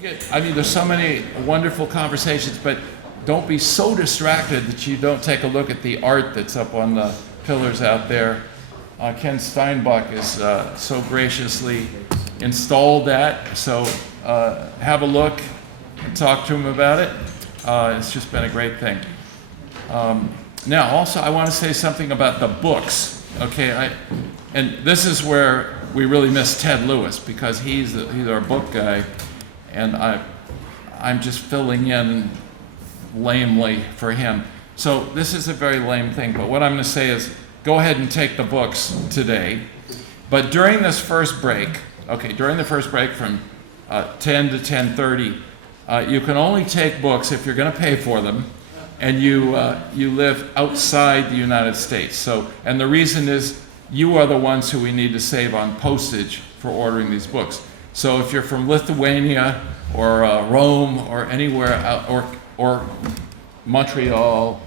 I mean, there's so many wonderful conversations, but don't be so distracted that you don't take a look at the art that's up on the pillars out there. Ken Steinbach is so graciously installed that, so have a look and talk to him about it. It's just been a great thing. Now, also, I want to say something about the books. Okay, and this is where we really miss Ted Lewis, because he's our book guy, and I'm just filling in lamely for him. So this is a very lame thing, but what I'm going to say is go ahead and take the books today. But during this first break, during the first break from 10 to 10:30, you can only take books if you're going to pay for them, and you live outside the United States. So, and the reason is you are the ones who we need to save on postage for ordering these books. So if you're from Lithuania or Rome or anywhere or Montreal,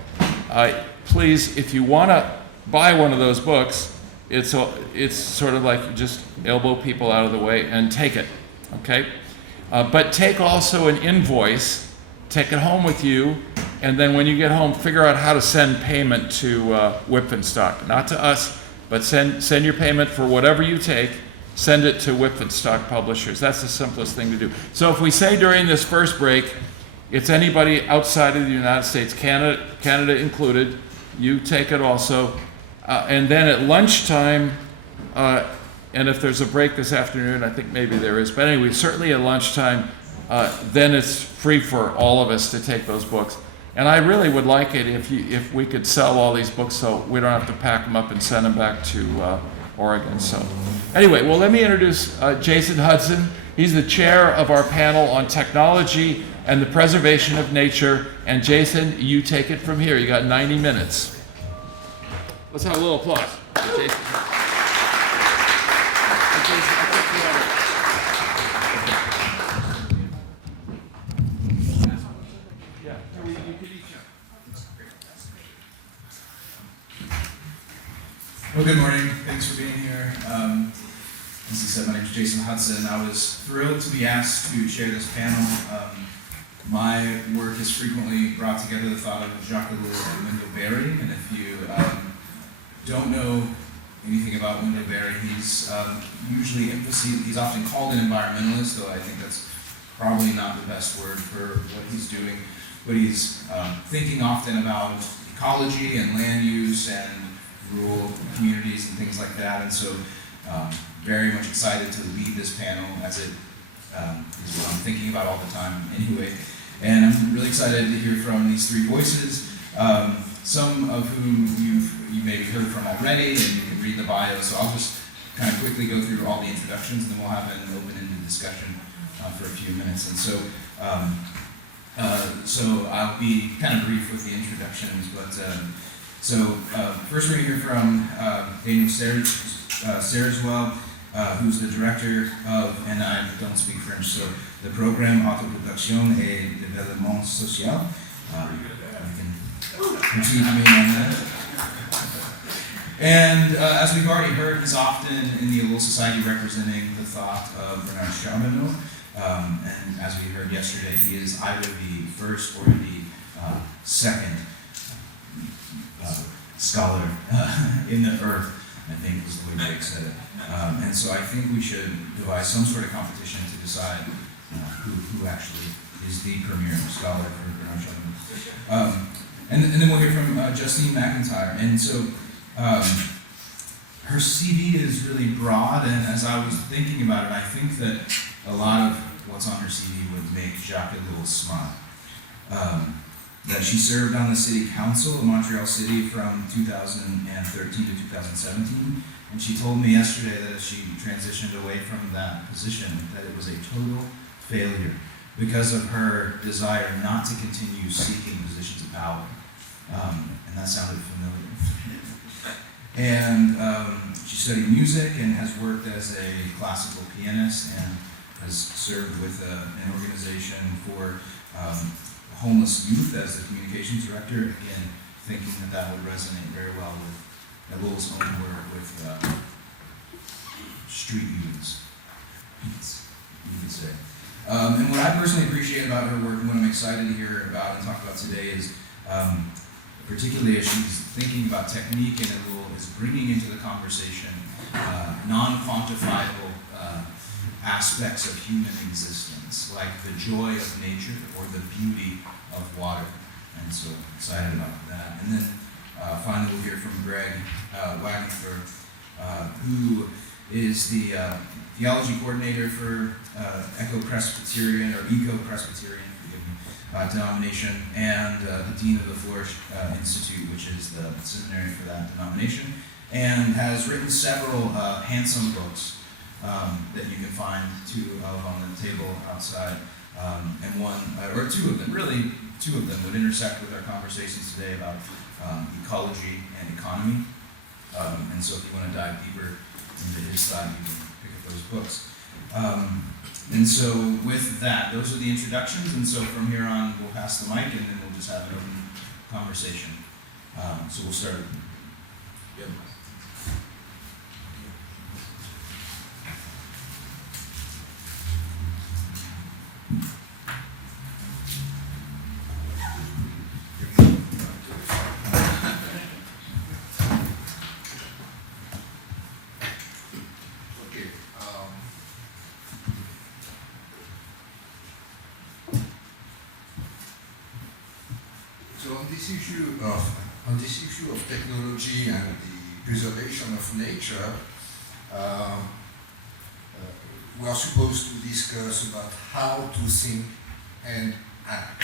please, if you want to buy one of those books, it's sort of like just elbow people out of the way and take it, okay? But take also an invoice, take it home with you, and then when you get home, figure out how to send payment to Wipfenstock, not to us, but send your payment for whatever you take. Send it to Wipfenstock Publishers. That's the simplest thing to do. So if we say during this first break, it's anybody outside of the United States, Canada included, you take it also. And then at lunchtime, and if there's a break this afternoon, I think maybe there is, but anyway, certainly at lunchtime, then it's free for all of us to take those books. And I really would like it if we could sell all these books so we don't have to pack them up and send them back to Oregon. So anyway, well, let me introduce Jason Hudson. He's the chair of our panel on technology and the preservation of nature. And Jason, you take it from here. You got 90 minutes. Let's have a little applause for Jason. Well, good morning. Thanks for being here. As he said, my name is Jason Hudson. I was thrilled to be asked to chair this panel. My work has frequently brought together the thought of Jacques Ellul and Wendell Berry, and if you don't know anything about Wendell Berry, he's he's often called an environmentalist, though I think that's probably not the best word for what he's doing. But he's thinking often about ecology and land use and rural communities and things like that, and so very much excited to lead this panel, as it is what I'm thinking about all the time anyway. And I'm really excited to hear from these three voices, some of whom you maybe heard from already, and you can read the bio, so I'll just kind of quickly go through all the introductions, and then we'll have an open-ended discussion for a few minutes. And so I'll be kind of brief with the introductions, but first we're going to hear from Daniel Cérézuelle, who's the director of, and I don't speak French, so the Programme Autoproduction et Développement Social. You can critique me on that. And as we've already heard, he's often in the Ellul Society representing the thought of Bernard Charbonneau. And as we heard yesterday, he is either the first or the second scholar in the earth, I think was the way Jake said it. And so I think we should devise some sort of competition to decide who actually is the premier scholar for Bernard Charbonneau. And then we'll hear from Justine McIntyre. And so her CV is really broad, and as I was thinking about it, I think that a lot of what's on her CV would make Jacques Ellul smile. That she served on the city council of Montreal City from 2013 to 2017, and she told me yesterday that as she transitioned away from that position, that it was a total failure because of her desire not to continue seeking positions of power. And that sounded familiar. And she studied music and has worked as a classical pianist and has served with an organization for homeless youth as the communications director. Again, thinking that would resonate very well with Ellul's own work with street youths, you could say. And what I personally appreciate about her work and what I'm excited to hear her about and talk about today is, particularly as she's thinking about technique and Ellul, is bringing into the conversation non-quantifiable aspects of human existence, like the joy of nature or the beauty of water. And so excited about that. And then finally we'll hear from Greg Wagenfuhr, who is the theology coordinator for Eco-Presbyterian or Eco-Presbyterian, denomination, and the dean of the Flourish Institute, which is the seminary for that denomination, and has written several handsome books that you can find two of on the table outside, and one or two of them, really two of them, would intersect with our conversations today about ecology and economy. And so if you want to dive deeper into his side, you can pick up those books. And so with that, those are the introductions, and so from here on, we'll pass the mic, and then we'll just have an open conversation. So we'll start. Yep. On this issue of technology and the preservation of nature, we are supposed to discuss about how to think and act.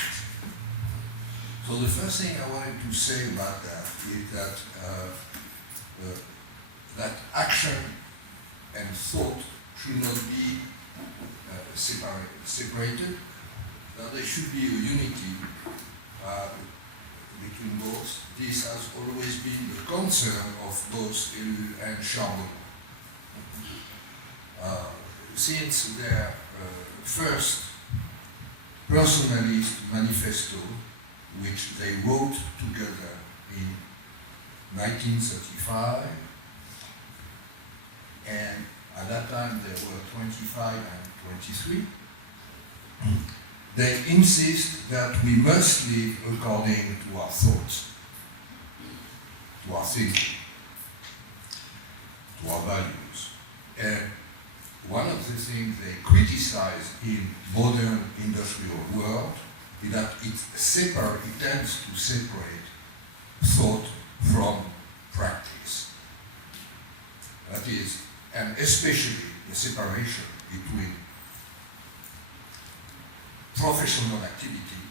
So the first thing I wanted to say about that is that that action and thought should not be separated. That there should be a unity between both. This has always been the concern of both Ellul and Charbonneau. Since their first personalist manifesto, which they wrote together in 1935, and at that time they were 25 and 23, they insist that we must live according to our thoughts, to our thinking, to our values. And one of the things they criticize in modern industrial world is that it tends to separate thought from practice. That is, and especially the separation between professional activity,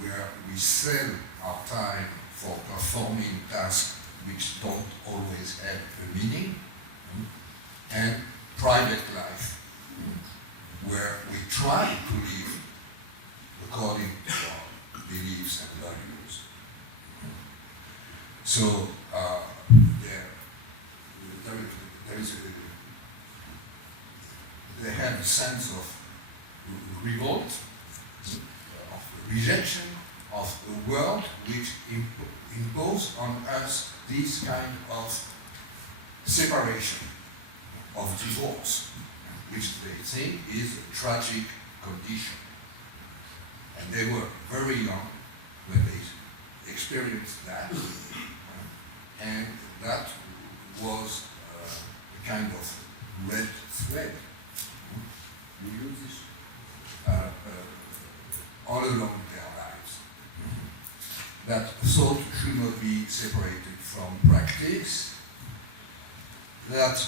where we sell our time for performing tasks which don't always have a meaning, and private life, where we try to live according to our beliefs and values. So they have a sense of revolt, of rejection of a world which imposes on us this kind of separation, of divorce, which they think is a tragic condition. And they were very young when they experienced that, and that was a kind of red thread. We use this all along their lives. That thought should not be separated from practice. That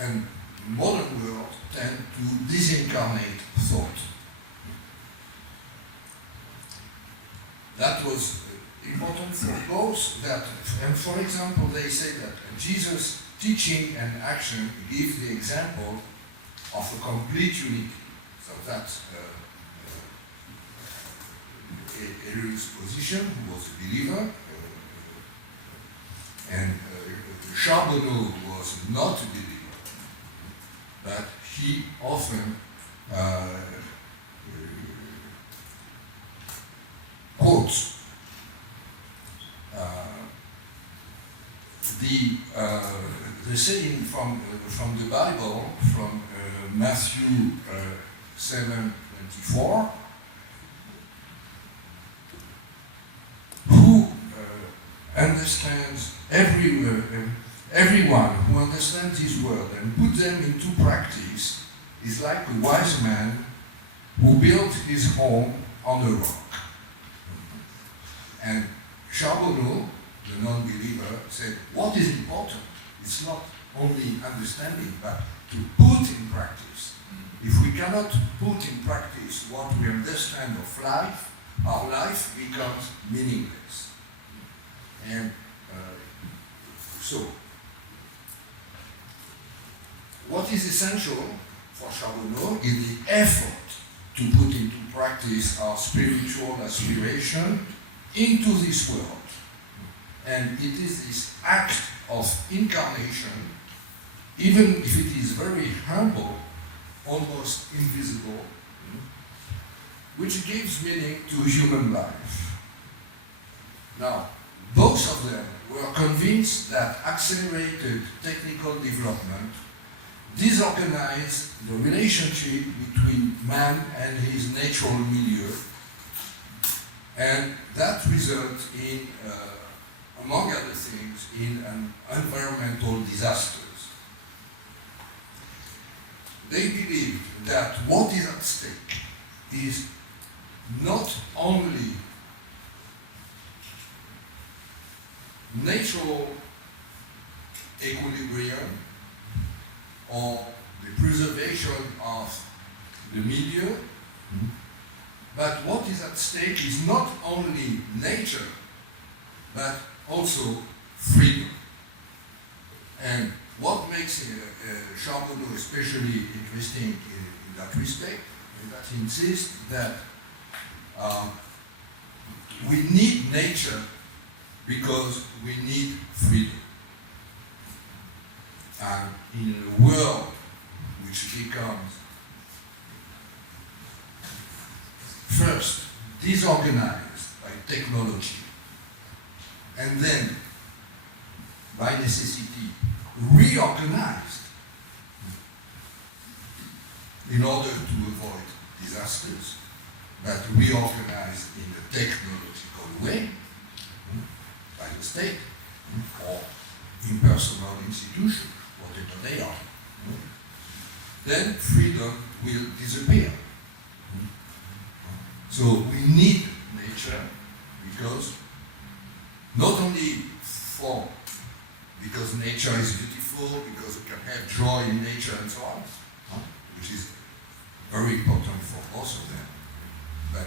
and modern world tend to disincarnate thought. That was important for both that, and for example, they say that Jesus' teaching and action give the example of a complete unity. So that's Ellul's position, who was a believer, and Charbonneau was not a believer, but he often quotes the saying from the Bible, from Matthew 7:24, who understands everyone who understands his word and put them into practice is like a wise man who built his home on a rock. And Charbonneau, the non-believer, said, what is important? It's not only understanding, but to put in practice. If we cannot put in practice what we understand of life, our life becomes meaningless. And so, what is essential for Charbonneau is the effort to put into practice our spiritual aspiration into this world. And it is this act of incarnation, even if it is very humble, almost invisible, which gives meaning to human life. Now, both of them were convinced that accelerated technical development disorganized the relationship between man and his natural milieu, and that results in, among other things, in environmental disasters. They believed that what is at stake is not only natural equilibrium or the preservation of the milieu, but what is at stake is not only nature, but also freedom. And what makes Charbonneau especially interesting in that respect is that he insists that we need nature because we need freedom. And in a world which becomes first disorganized by technology and then by necessity reorganized in order to avoid disasters, but reorganized in a technological way by the state or impersonal institutions, whatever they are, then freedom will disappear. So we need nature because not only because nature is beautiful, because we can have joy in nature and so on, which is very important for both of them. But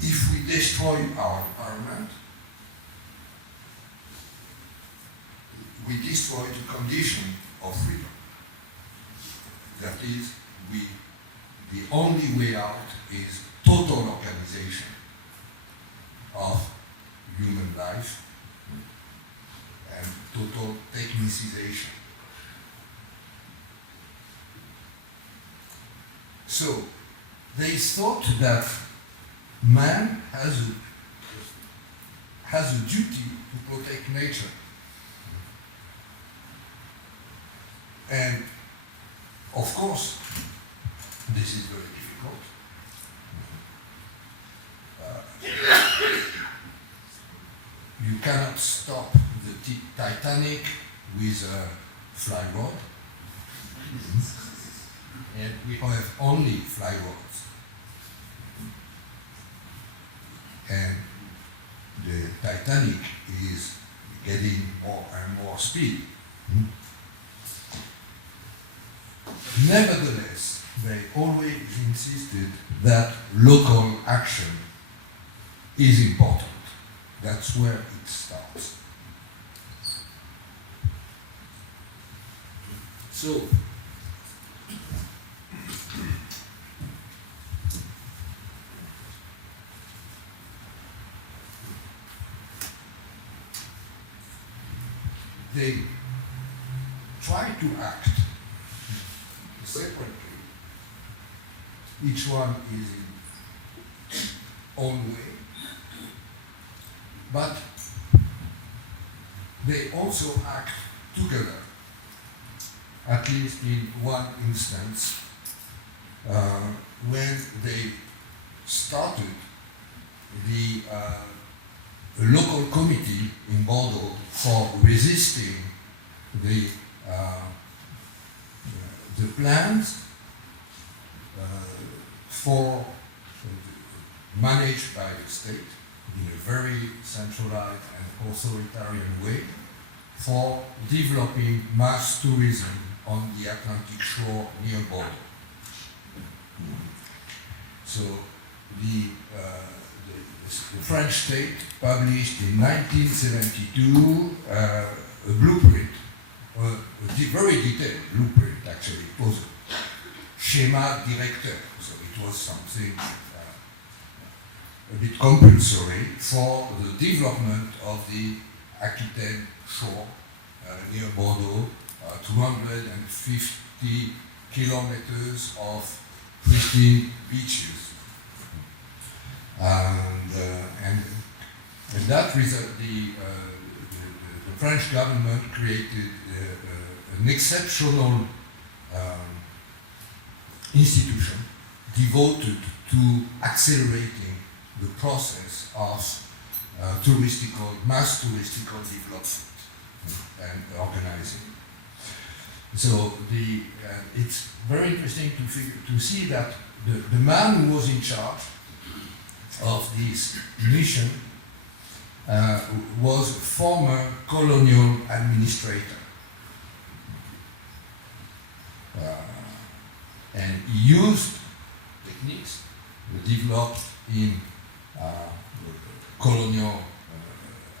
if we destroy our environment, we destroy the condition of freedom. That is, the only way out is total organization of human life and total technicization. So, they thought that man has a duty to protect nature. And of course, this is very difficult. You cannot stop the Titanic with a fly rod. And we have only fly rods. And the Titanic is getting more and more speed. Nevertheless, they always insisted that local action is important. That's where it starts. So, they try to act separately. Each one is in own way. But they also act together. at least in one instance, when they started the local committee in Bordeaux for resisting the plans for managed by the state in a very centralized and authoritarian way for developing mass tourism on the Atlantic shore near Bordeaux. So the French state published in 1972 a blueprint, a very detailed blueprint actually. It was a schéma directeur, so it was something a bit compulsory for the development of the Aquitaine shore near Bordeaux, 250 kilometers of pristine beaches. And that result, the French government created an exceptional institution devoted to accelerating the process of mass touristical development and organizing. So it's very interesting to see that the man who was in charge of this mission was a former colonial administrator. And he used techniques developed in colonial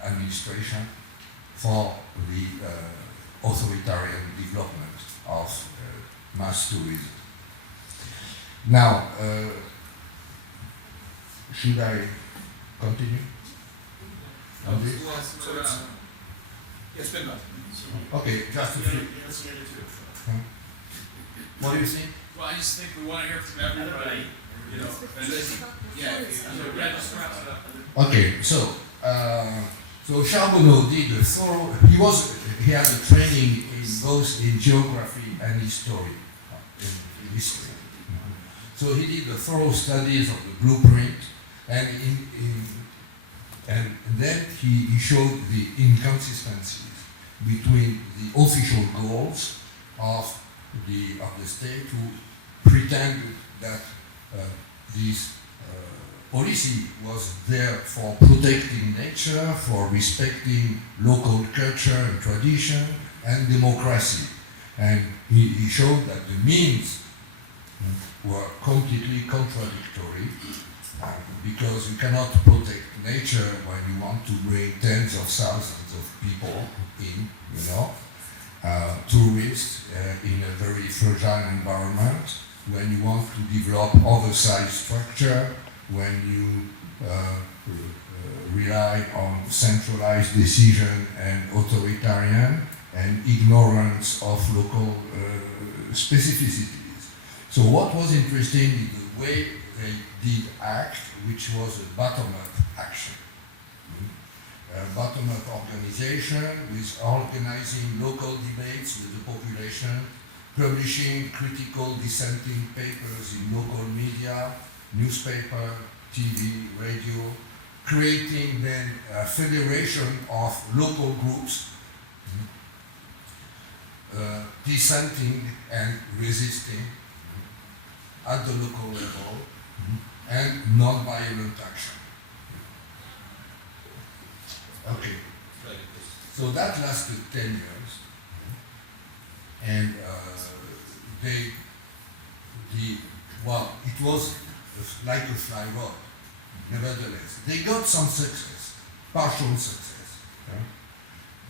administration for the authoritarian development of mass tourism. Now, should I continue? On this? It's been Okay, just a few. What do you think? Well, I just think we want to hear from everybody, you know, and this, Okay, so Charbonneau did a thorough. He had a training both in geography and history. In history. So he did a thorough studies of the blueprint, and then he showed the inconsistencies between the official goals of the state, who pretended that this policy was there for protecting nature, for respecting local culture and tradition and democracy. And he showed that the means were completely contradictory, because you cannot protect nature when you want to bring tens of thousands of people in, tourists in a very fragile environment, when you want to develop oversized structure, when you rely on centralized decision and authoritarian and ignorance of local specificities. So what was interesting is the way they did act, which was a bottom-up action. Bottom-up organization with organizing local debates with the population, publishing critical dissenting papers in local media, newspaper, TV, radio, creating then a federation of local groups, dissenting and resisting at the local level, and non-violent action. Okay, so that lasted 10 years, and it was like a fly rod. Nevertheless, they got some success, partial success,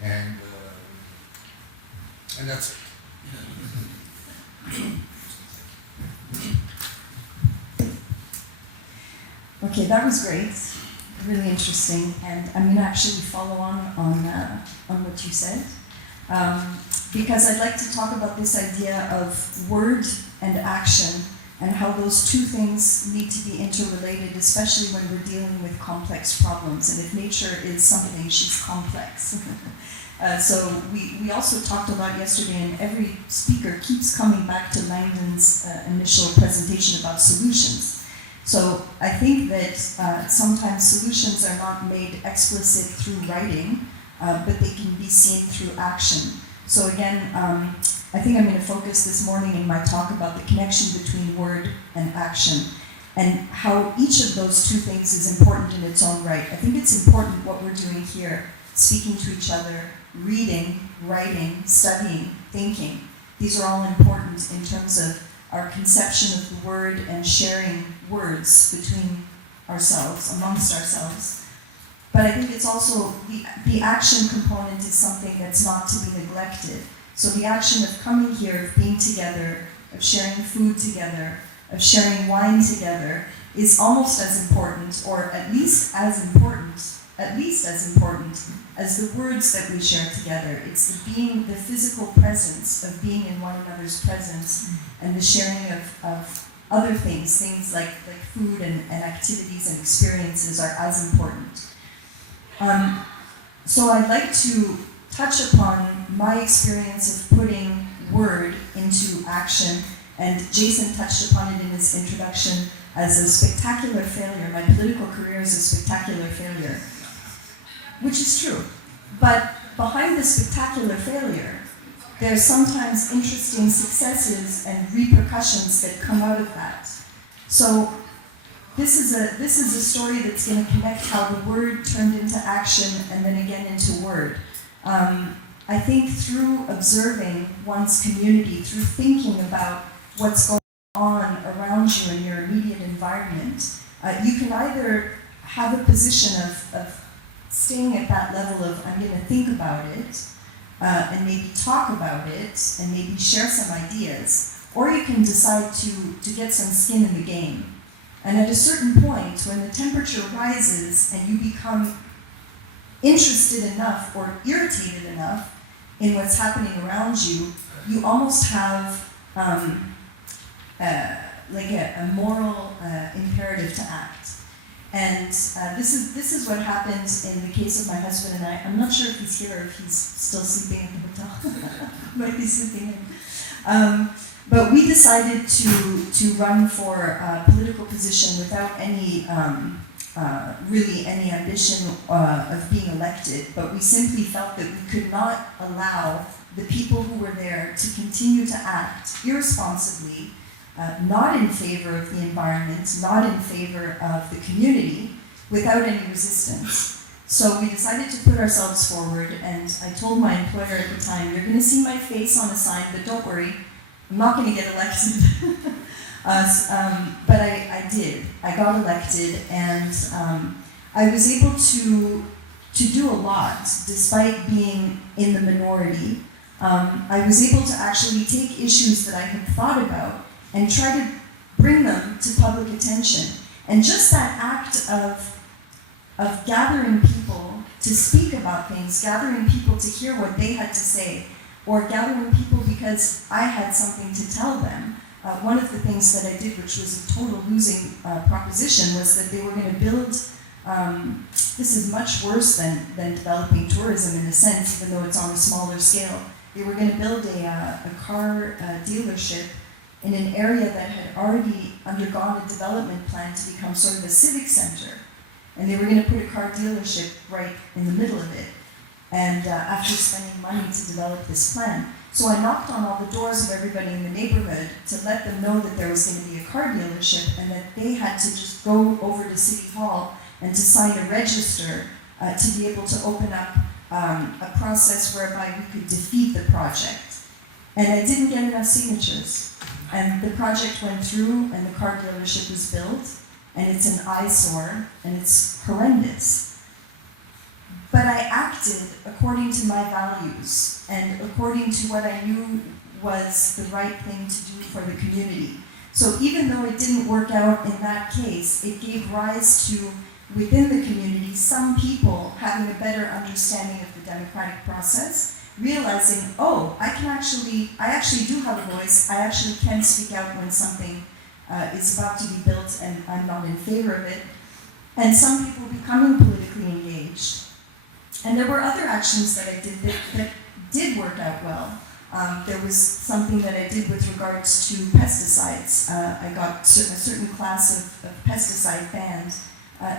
and that's it. Okay, that was great, really interesting, and I'm going to actually follow on what you said, because I'd like to talk about this idea of word and action, and how those two things need to be interrelated, especially when we're dealing with complex problems. And if nature is something, she's complex. So we also talked a lot yesterday, and every speaker keeps coming back to Langdon's initial presentation about solutions. So I think that sometimes solutions are not made explicit through writing, but they can be seen through action. So again, I think I'm going to focus this morning in my talk about the connection between word and action, and how each of those two things is important in its own right. I think it's important what we're doing here, speaking to each other, reading, writing, studying, thinking. These are all important in terms of our conception of the word and sharing words between ourselves, amongst ourselves. But I think it's also, the action component is something that's not to be neglected. So the action of coming here, of being together, of sharing food together, of sharing wine together is almost as important, or at least as important as the words that we share together. It's the physical presence of being in one another's presence, and the sharing of other things like food and activities and experiences are as important. So I'd like to touch upon my experience of putting word into action, and Jason touched upon it in his introduction as a spectacular failure. My political career is a spectacular failure, which is true. But behind the spectacular failure, there's sometimes interesting successes and repercussions that come out of that. So this is a story that's going to connect how the word turned into action and then again into word. I think through observing one's community, through thinking about what's going on around you in your immediate environment, you can either have a position of staying at that level of, I'm going to think about it, and maybe talk about it, and maybe share some ideas, or you can decide to get some skin in the game. And at a certain point, when the temperature rises and you become interested enough or irritated enough in what's happening around you, you almost have like a moral imperative to act. And this is what happens in the case of my husband and I. I'm not sure if he's here or if he's still sleeping at the hotel. Might be sleeping in. But we decided to run for a political position without any really any ambition of being elected. But we simply felt that we could not allow the people who were there to continue to act irresponsibly, not in favor of the environment, not in favor of the community, without any resistance. So we decided to put ourselves forward, and I told my employer at the time, you're going to see my face on a sign, but don't worry, I'm not going to get elected. But I did. I got elected, and I was able to do a lot, despite being in the minority. I was able to actually take issues that I had thought about and try to bring them to public attention. And just that act of gathering people to speak about things, gathering people to hear what they had to say, or gathering people because I had something to tell them. One of the things that I did, which was a total losing proposition, was that they were going to build, this is much worse than developing tourism in a sense, even though it's on a smaller scale. They were going to build a car dealership in an area that had already undergone a development plan to become sort of a civic center. And they were going to put a car dealership right in the middle of it. And after spending money to develop this plan. So I knocked on all the doors of everybody in the neighborhood to let them know that there was going to be a car dealership and that they had to just go over to City Hall and to sign a register to be able to open up a process whereby we could defeat the project. And I didn't get enough signatures. And the project went through and the car dealership was built, and it's an eyesore and it's horrendous. But I acted according to my values and according to what I knew was the right thing to do for the community. So even though it didn't work out in that case, it gave rise to, within the community, some people having a better understanding of the democratic process, realizing, oh, I actually do have a voice, I actually can speak out when something is about to be built and I'm not in favor of it. And some people becoming politically engaged. And there were other actions that I did that did work out well. There was something that I did with regards to pesticides. I got a certain class of pesticide banned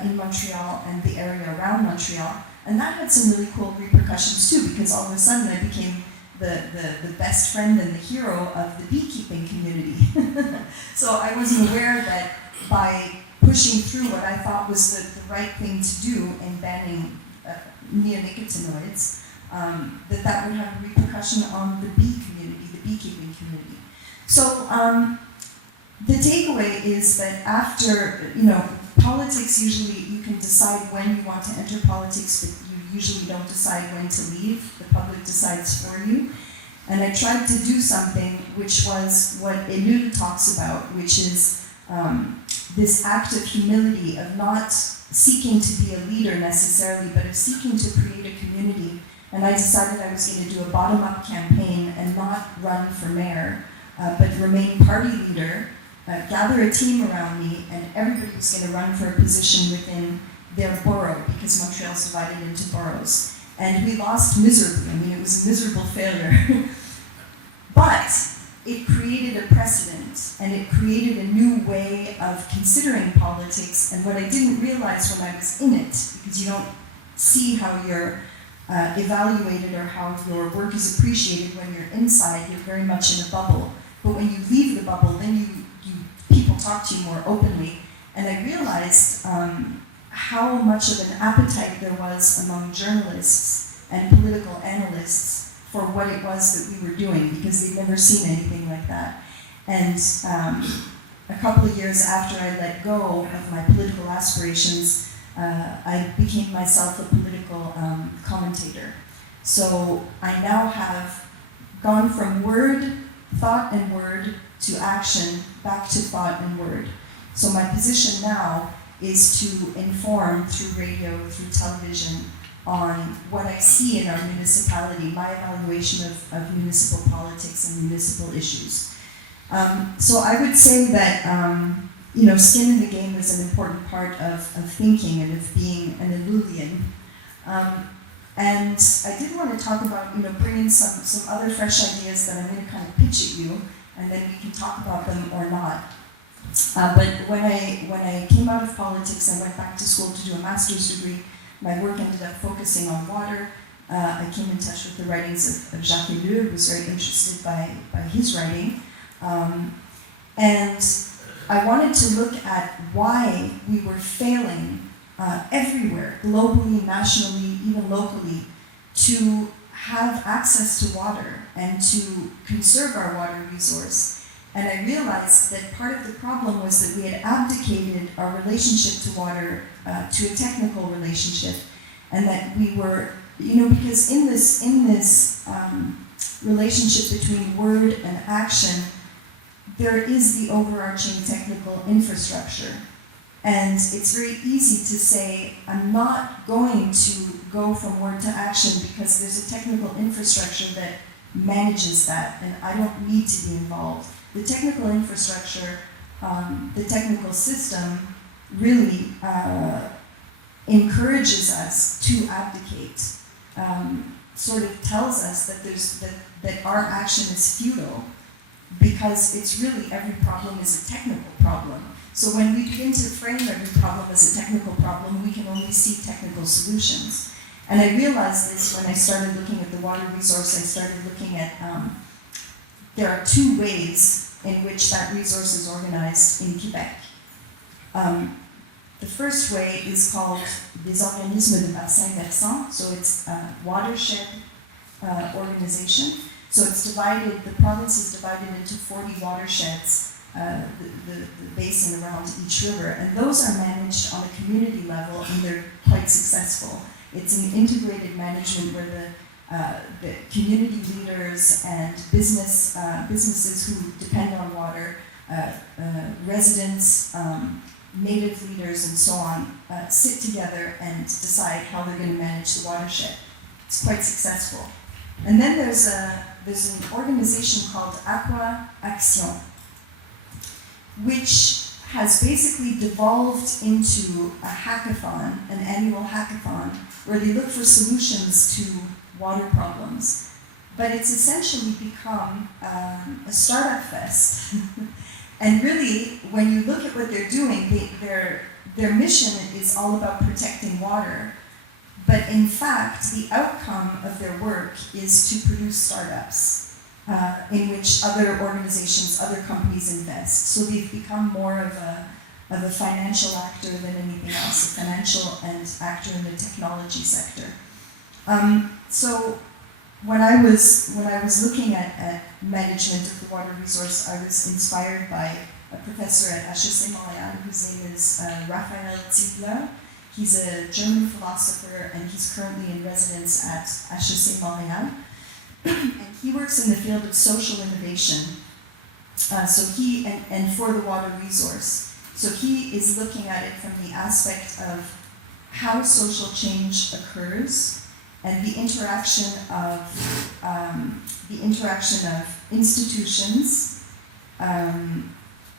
in Montreal and the area around Montreal. And that had some really cool repercussions too, because all of a sudden I became the best friend and the hero of the beekeeping community. So I wasn't aware that by pushing through what I thought was the right thing to do in banning neonicotinoids, that would have a repercussion on the bee community, the beekeeping community. So the takeaway is that after, politics, usually you can decide when you want to enter politics, but you usually don't decide when to leave. The public decides for you. And I tried to do something which was what Ellul talks about, which is this act of humility, of not seeking to be a leader necessarily, but of seeking to create a community. And I decided I was going to do a bottom-up campaign and not run for mayor, but remain party leader, gather a team around me, and everybody was going to run for a position within their borough, because Montreal's divided into boroughs. And we lost miserably. I mean, it was a miserable failure. But it created a precedent, and it created a new way of considering politics. And what I didn't realize when I was in it, because you don't see how you're evaluated or how your work is appreciated when you're inside, you're very much in a bubble. But when you leave the bubble, then people talk to you more openly. And I realized how much of an appetite there was among journalists and political analysts for what it was that we were doing, because they'd never seen anything like that. And a couple of years after I let go of my political aspirations, I became myself a political commentator. So I now have gone from thought and word, to action, back to thought and word. So my position now is to inform through radio, through television, on what I see in our municipality, my evaluation of municipal politics and municipal issues. So I would say that skin in the game is an important part of thinking and of being an Ellulian. And I did want to talk about bringing some other fresh ideas that I'm going to kind of pitch at you, and then we can talk about them or not. But when I came out of politics and went back to school to do a master's degree, my work ended up focusing on water. I came in touch with the writings of Jacques Ellul, was very interested by his writing. And I wanted to look at why we were failing everywhere, globally, nationally, even locally, to have access to water and to conserve our water resource. And I realized that part of the problem was that we had abdicated our relationship to water to a technical relationship, and that we were, because in this relationship between word and action, there is the overarching technical infrastructure. And it's very easy to say, I'm not going to go from word to action because there's a technical infrastructure that manages that, and I don't need to be involved. The technical infrastructure, the technical system really encourages us to abdicate, sort of tells us that our action is futile, because it's really every problem is a technical problem. So when we begin to frame every problem as a technical problem, we can only see technical solutions. And I realized this when I started looking at the water resource. I started looking at, there are two ways in which that resource is organized in Quebec. The first way is called des organismes de bassin versant, so it's a watershed organization. So it's divided, the province is divided into 40 watersheds, the basin around each river, and those are managed on a community level, and they're quite successful. It's an integrated management where the community leaders and businesses who depend on water, residents, native leaders, and so on, sit together and decide how they're going to manage the watershed. It's quite successful. And then there's an organization called Aqua Action, which has basically devolved into a hackathon, an annual hackathon, where they look for solutions to water problems. But it's essentially become a startup fest. And really, when you look at what they're doing, their mission is all about protecting water. But in fact, the outcome of their work is to produce startups in which other organizations, other companies invest. So they've become more of a financial actor than anything else, a financial and actor in the technology sector. So when I was looking at management of the water resource, I was inspired by a professor at HEC Montréal whose name is Raphael Ziegler. He's a German philosopher and he's currently in residence at HEC Montréal. And he works in the field of social innovation. So he, and for the water resource. So he is looking at it from the aspect of how social change occurs and the interaction of institutions,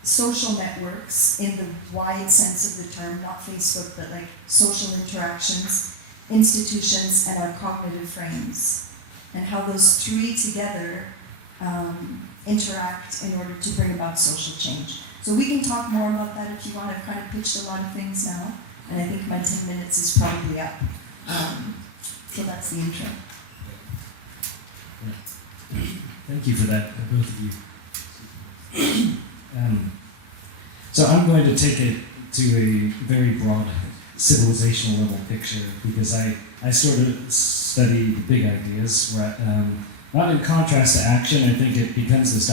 social networks in the wide sense of the term, not Facebook, but like social interactions, institutions, and our cognitive frames, and how those three together interact in order to bring about social change. So we can talk more about that if you want. I've kind of pitched a lot of things now, and I think my 10 minutes is probably up. So that's the intro. Thank you for that, both of you. So I'm going to take it to a very broad civilizational level picture because I sort of study the big ideas, not in contrast to action. I think it becomes this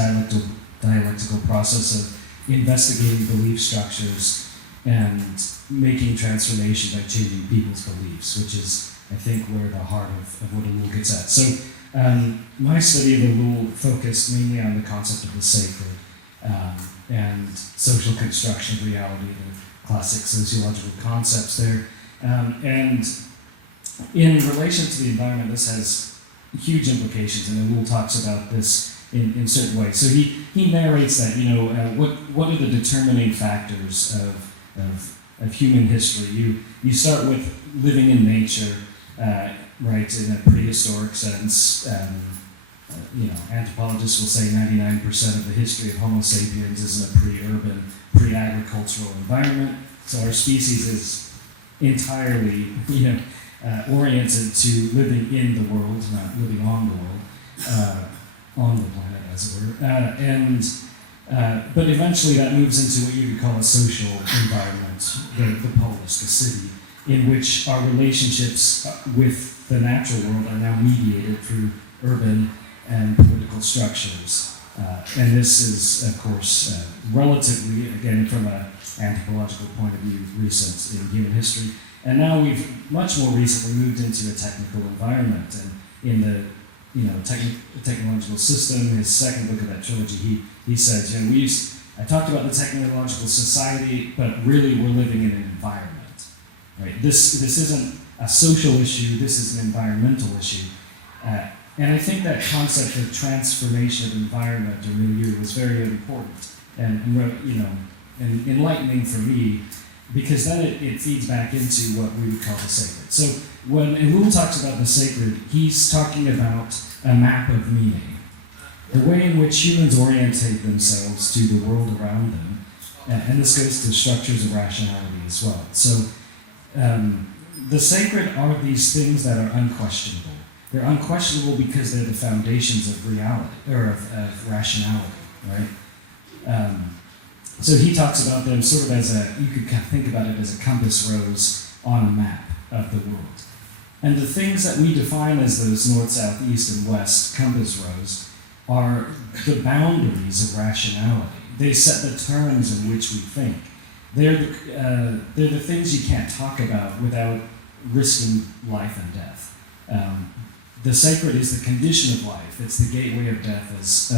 dialectical process of investigating belief structures and making transformation by changing people's beliefs, which is, I think, where the heart of what Ellul gets at. So my study of Ellul focused mainly on the concept of the sacred and social construction of reality, the classic sociological concepts there. And in relation to the environment, this has huge implications, and Ellul talks about this in certain ways. So he narrates that, what are the determining factors of human history? You start with living in nature, right, in a prehistoric sense. Anthropologists will say 99% of the history of Homo sapiens is in a pre-urban, pre-agricultural environment. So our species is entirely, oriented to living in the world, not living on the world, on the planet, as it were. But eventually that moves into what you could call a social environment, the polis, the city, in which our relationships with the natural world are now mediated through urban and political structures. And this is, of course, relatively, again, from an anthropological point of view, recent in human history. And now we've much more recently moved into a technical environment. And in the technological system, his second book of that trilogy, he says, I talked about the technological society, but really we're living in an environment. Right? This isn't a social issue, this is an environmental issue. And I think that concept of transformation of environment or milieu was very important and enlightening for me, because then it feeds back into what we would call the sacred. So when Ellul talks about the sacred, he's talking about a map of meaning, the way in which humans orientate themselves to the world around them, and this goes to structures of rationality as well. So the sacred are these things that are unquestionable. They're unquestionable because they're the foundations of reality, or of rationality, right? So he talks about them sort of as you could think about it as a compass rose on a map of the world. And the things that we define as those north, south, east, and west compass rose are the boundaries of rationality. They set the terms in which we think. They're the things you can't talk about without risking life and death. The sacred is the condition of life. It's the gateway of death, as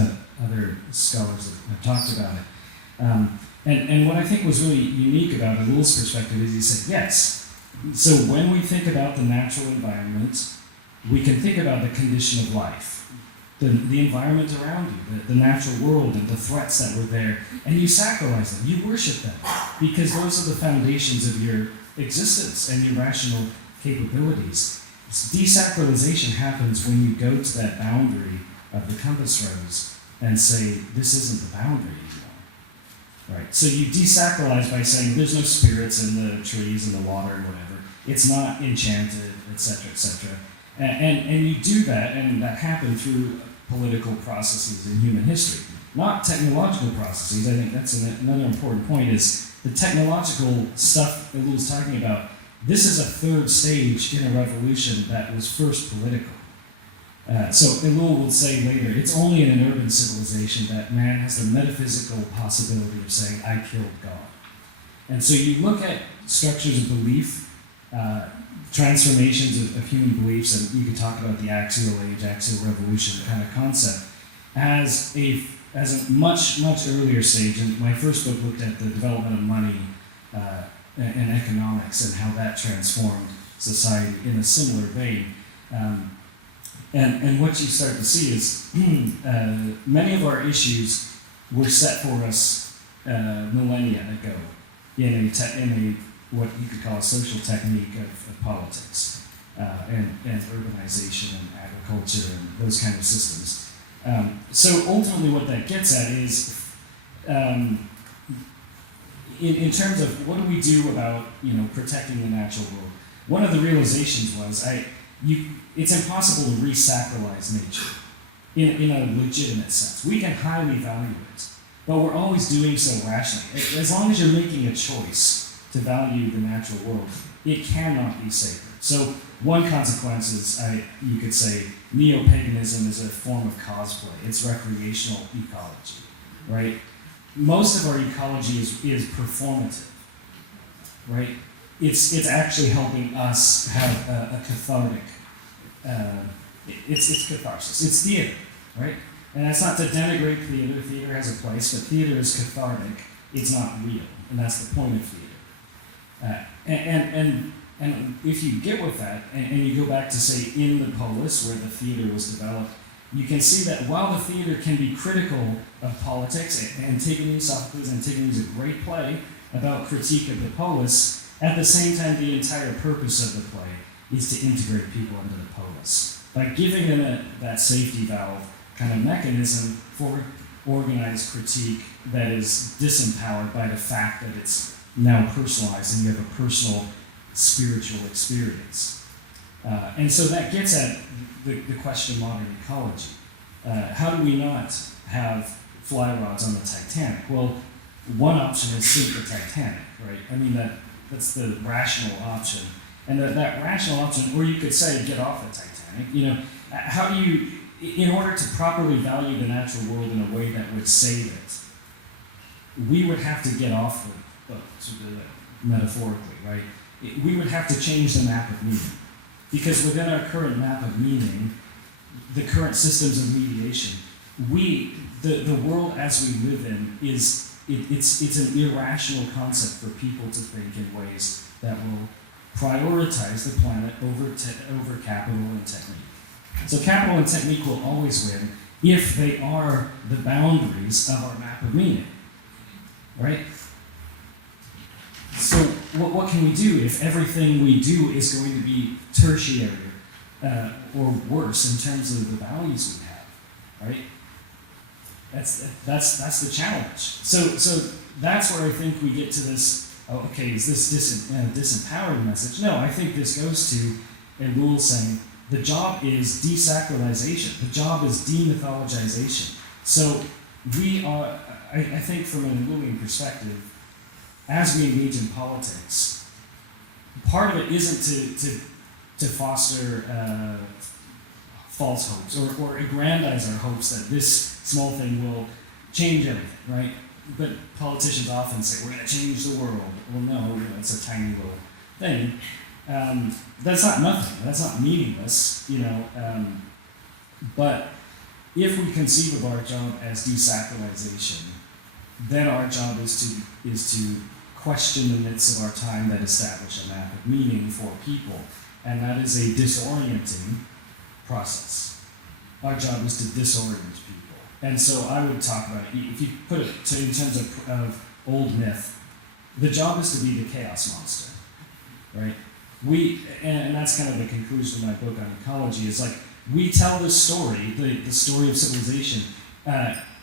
other scholars have talked about it. And what I think was really unique about Ellul's perspective is he said, yes, so when we think about the natural environment, we can think about the condition of life. the environment around you, the natural world and the threats that were there, and you sacralize them, you worship them, because those are the foundations of your existence and your rational capabilities. Desacralization happens when you go to that boundary of the compass rose and say, this isn't the boundary anymore. Right? So you desacralize by saying there's no spirits in the trees and the water and whatever. It's not enchanted, etc., etc. And you do that, and that happened through political processes in human history, not technological processes. I think that's another important point, is the technological stuff that Ellul's talking about. This is a third stage in a revolution that was first political. So Ellul will say later, it's only in an urban civilization that man has the metaphysical possibility of saying, I killed God. And so you look at structures of belief, transformations of human beliefs, and you could talk about the axial age, axial revolution kind of concept, as a much, much earlier stage. And my first book looked at the development of money and economics and how that transformed society in a similar vein. And what you start to see is many of our issues were set for us millennia ago in what you could call a social technique of politics and urbanization and agriculture and those kind of systems. So ultimately what that gets at is in terms of what do we do about protecting the natural world. One of the realizations was it's impossible to re-sacralize nature in a legitimate sense. We can highly value it, but we're always doing so rationally. As long as you're making a choice to value the natural world, it cannot be sacred. So one consequence is, you could say, neo-paganism is a form of cosplay. It's recreational ecology, right? Most of our ecology is performative, right? It's actually helping us have a cathartic, it's catharsis, it's theater, right? And that's not to denigrate theater. Theater has a place, but theater is cathartic. It's not real, and that's the point of theater. And if you get with that, and you go back to, say, in the polis, where the theater was developed, you can see that while the theater can be critical of politics, Antigone, Sophocles' Antigone is a great play about critique of the polis, at the same time the entire purpose of the play is to integrate people into the polis. By giving them that safety valve kind of mechanism for organized critique that is disempowered by the fact that it's now personalized and you have a personal spiritual experience. And so that gets at the question of modern ecology. How do we not have fly rods on the Titanic? Well, one option is sink the Titanic, right? I mean, that's the rational option. And that rational option, or you could say, get off the Titanic. How do you, in order to properly value the natural world in a way that would save it, we would have to get off the boat, metaphorically, right? We would have to change the map of meaning. Because within our current map of meaning, the current systems of mediation, the world as we live in it's an irrational concept for people to think in ways that will prioritize the planet over capital and technique. So capital and technique will always win if they are the boundaries of our map of meaning, right? So what can we do if everything we do is going to be tertiary or worse in terms of the values we have, right? That's the challenge. So that's where I think we get to this. Oh, okay, is this disempowering message? No, I think this goes to Ellul saying the job is desacralization. The job is demythologization. So we are, I think, from an Ellulian perspective, as we engage in politics, part of it isn't to foster false hopes or aggrandize our hopes that this small thing will change everything, right? But politicians often say, we're going to change the world. Well, no, it's a tiny little thing. That's not nothing. That's not meaningless, But if we conceive of our job as desacralization, then our job is to question the myths of our time that establish a map of meaning for people, and that is a disorienting process. our job is to disorient people. And so I would talk about it, if you put it in terms of old myth, the job is to be the chaos monster, right? And that's kind of the conclusion of my book on ecology, is like, we tell the story, the story of civilization,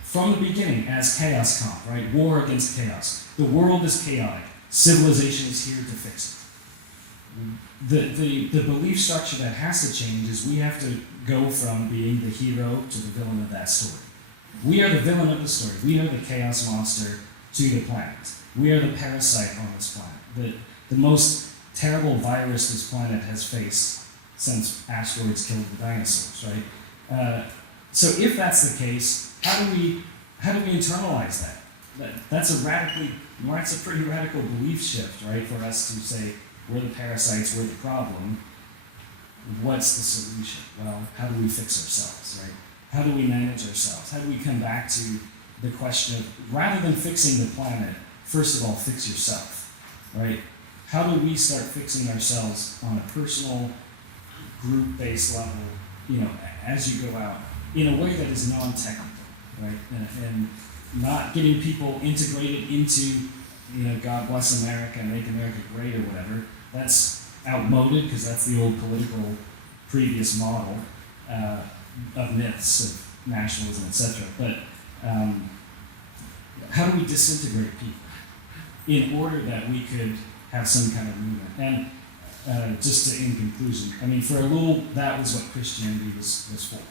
from the beginning as chaos comp, right? War against chaos. The world is chaotic. Civilization is here to fix it. The belief structure that has to change is we have to go from being the hero to the villain of that story. We are the villain of the story. We are the chaos monster to the planet. We are the parasite on this planet. The most terrible virus this planet has faced since asteroids killed the dinosaurs, right? So if that's the case, how do we internalize that? That's a pretty radical belief shift, right? For us to say, we're the parasites, we're the problem. What's the solution? Well, how do we fix ourselves, right? How do we manage ourselves? How do we come back to the question of, rather than fixing the planet, first of all, fix yourself, right? How do we start fixing ourselves on a personal, group-based level, as you go out, in a way that is non-technical, right? And not getting people integrated into, God bless America, make America great or whatever. That's outmoded because that's the old political previous model of myths, of nationalism, etc. But how do we disintegrate people in order that we could have some kind of movement? And in conclusion, I mean, for Ellul, that was what Christianity was for.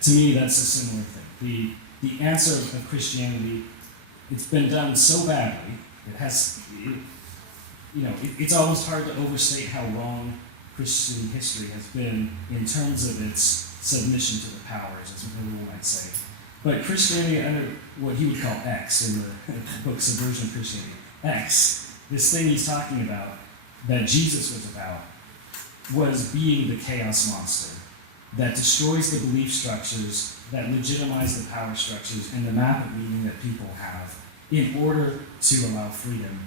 To me, that's a similar thing. The answer of Christianity, it's been done so badly, it's almost hard to overstate how wrong Christian history has been in terms of its submission to the powers, as Ellul might say. But Christianity, under what he would call X in the book Subversion of Christianity, X, this thing he's talking about, that Jesus was about, was being the chaos monster that destroys the belief structures, that legitimize the power structures, and the map of meaning that people have in order to allow freedom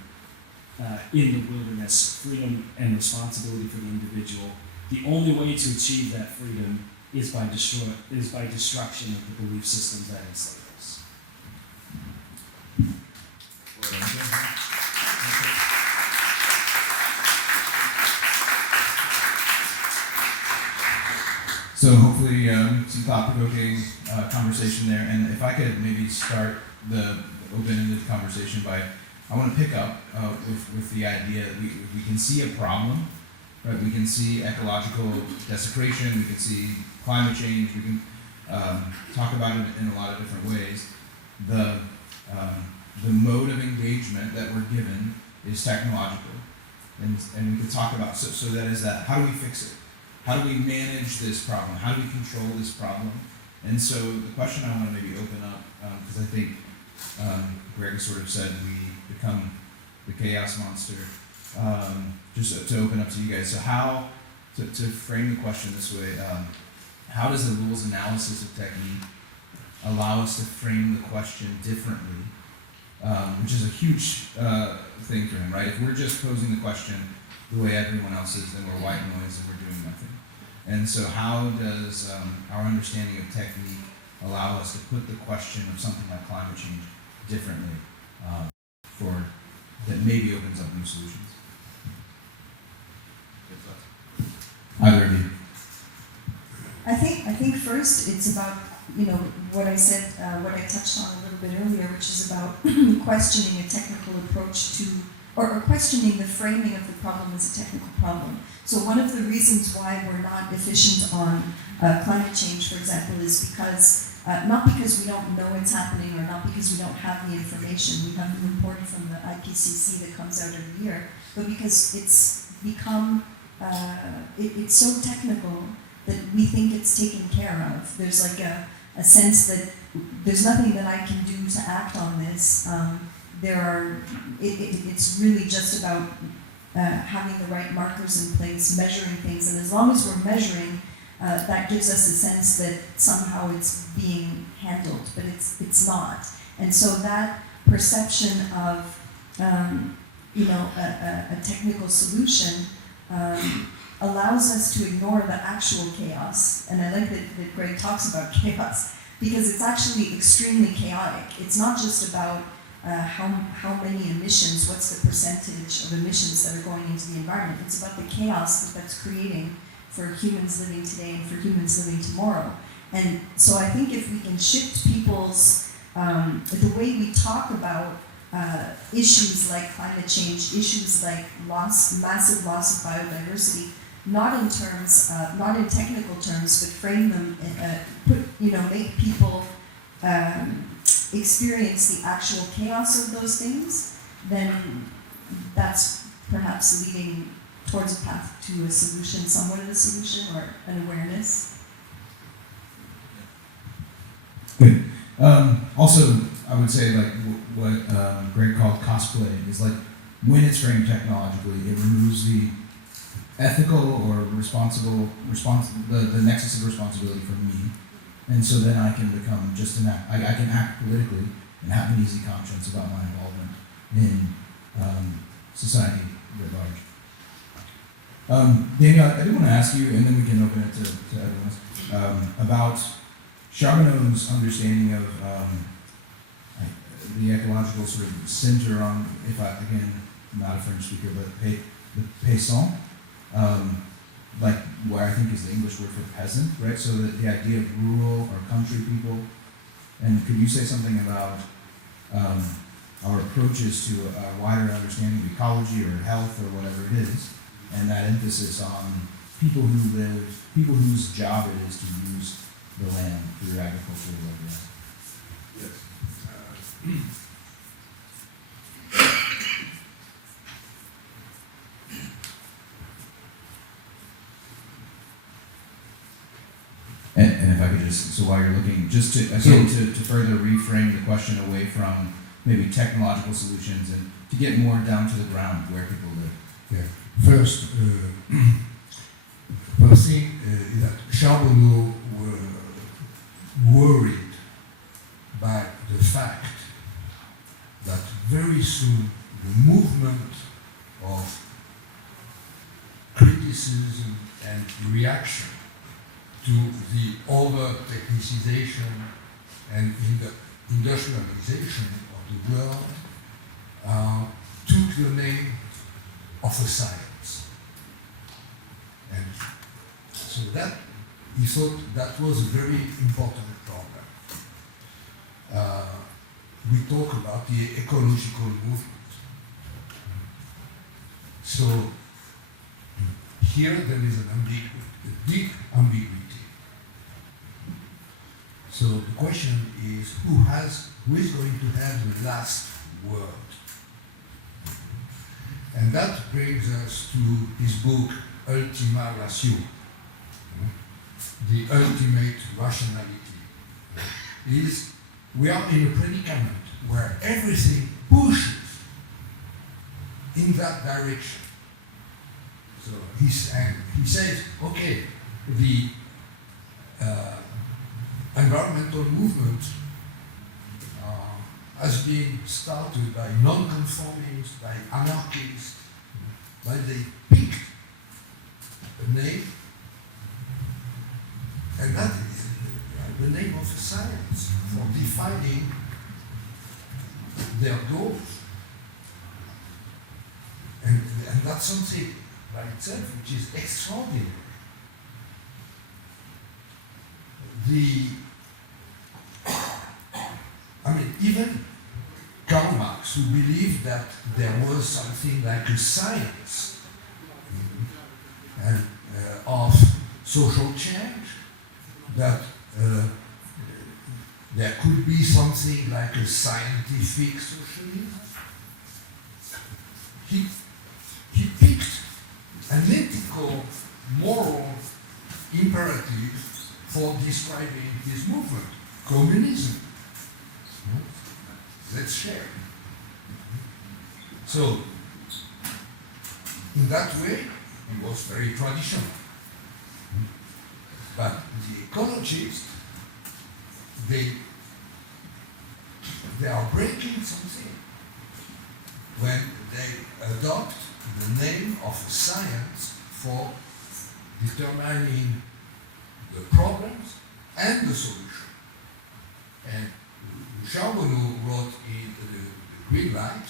in the wilderness, freedom and responsibility for the individual. The only way to achieve that freedom is by destruction of the belief systems that enslave us. So hopefully some thought-provoking conversation there. And if I could maybe start the open-ended conversation by, I want to pick up with the idea that we can see a problem, right? We can see ecological desecration, we can see climate change, we can talk about it in a lot of different ways. The mode of engagement that we're given is technological. And we could talk about, so that is that, how do we fix it? How do we manage this problem? How do we control this problem? And so the question I want to maybe open up, because I think Greg sort of said we become the chaos monster, just to open up to you guys. So how, to frame the question this way, how does the rules analysis of technique allow us to frame the question differently, which is a huge thing for him, right? If we're just posing the question the way everyone else is, then we're white noise and we're doing nothing. And so how does our understanding of technique allow us to put the question of something like climate change differently that maybe opens up new solutions? Either of you. I think first it's about, what I said, what I touched on a little bit earlier, which is about questioning a technical approach to, or questioning the framing of the problem as a technical problem. So one of the reasons why we're not efficient on climate change, for example, is because, not because we don't know it's happening or not because we don't have the information. We have the report from the IPCC that comes out every year, but because it's become, it's so technical that we think it's taken care of. There's like a sense that there's nothing that I can do to act on this. It's really just about having the right markers in place, measuring things, and as long as we're measuring, that gives us a sense that somehow it's being handled, but it's not. And so that perception of a technical solution allows us to ignore the actual chaos. And I like that Greg talks about chaos, because it's actually extremely chaotic. It's not just about how many emissions, what's the percentage of emissions that are going into the environment. It's about the chaos that's creating for humans living today and for humans living tomorrow. And so I think if we can shift people's, the way we talk about issues like climate change, issues like massive loss of biodiversity, not in terms, not in technical terms, but frame them, make people experience the actual chaos of those things, then that's perhaps leading towards a path to a solution, somewhat of a solution, or an awareness. Good. Also, I would say like what Greg called cosplay is like when it's framed technologically, it removes the ethical or the nexus of responsibility from me, and so then I can become just I can act politically and have an easy conscience about my involvement in society writ large. Daniel, I do want to ask you, and then we can open it to everyone else, about Charbonneau's understanding of the ecological sort of center on, again, not a French speaker, but the paysan, like what I think is the English word for peasant, right? So that the idea of rural or country people. And could you say something about our approaches to a wider understanding of ecology or health or whatever it is, and that emphasis on people whose job it is to use the land through agriculture or whatever else? Yes. And if I could just, so while you're looking, just to further reframe the question away from maybe technological solutions and to get more down to the ground where people live. Yeah. First thing is that Charbonneau were worried by the fact that very soon the movement of criticism and reaction to the over-technicization and industrialization of the world took the name of a science. And so that, he thought that was a very important problem. We talk about the ecological movement. So here there is a deep ambiguity. So the question is, who is going to have the last word? And that brings us to his book, Ultima Ratio, the ultimate rationality. We are in a predicament where everything pushes in that direction. So he says, okay, the environmental movement has been started by non-conformists, by anarchists, but they picked a name, and that is the name of a science for defining their goals. And that's something by itself which is extraordinary. Even Karl Marx, who believed that there was something like a science of social change, that there could be something like a scientific socialism, he picked an ethical, moral imperative for describing his movement, communism. Let's share. So, in that way, it was very traditional. But the ecologists, they are breaking something when they adopt the name of a science for determining the problems and the solution. And Charbonneau wrote in the green light,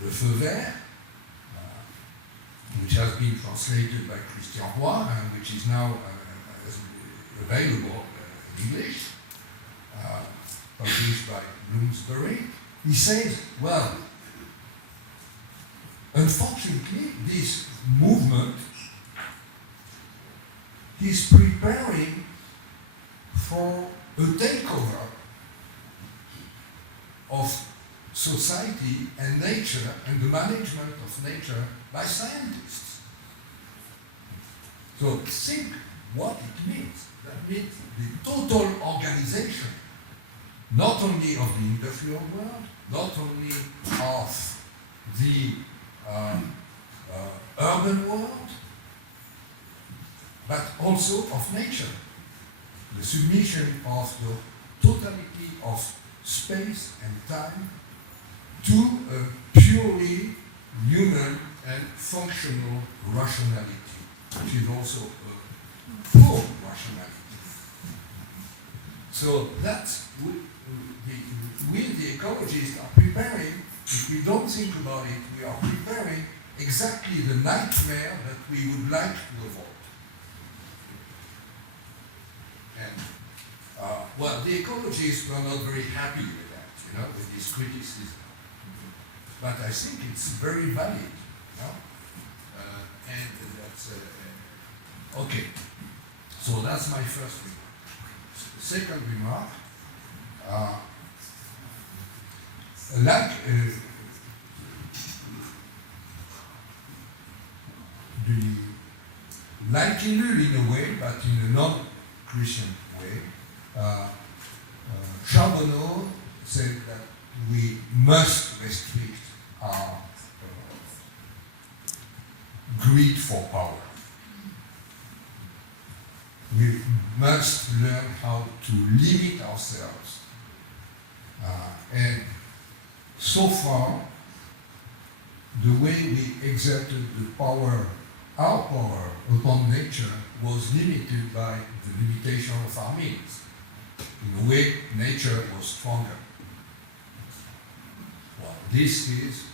the feu vert, which has been translated by Christian Roy and which is now available in English, published by Bloomsbury. He says, well, unfortunately, this movement is preparing for a takeover of society and nature and the management of nature by scientists. So think what it means. That means the total organization, not only of the industrial world, not only of the urban world, but also of nature. The submission of the totality of space and time to a purely human and functional rationality, which is also a poor rationality. So that's, we the ecologists are preparing, if we don't think about it, we are preparing exactly the nightmare that we would like to avoid. And, well, the ecologists were not very happy with that, with this criticism. But I think it's very valid, and that's, okay. So that's my first remark. Second remark, like Ellul in a way, but in a non-Christian way, Charbonneau said that we must restrict our greed for power. We must learn how to limit ourselves. And so far, the way we exerted the power, our power upon nature, was limited by the limitation of our means. In a way, nature was stronger. Well, this is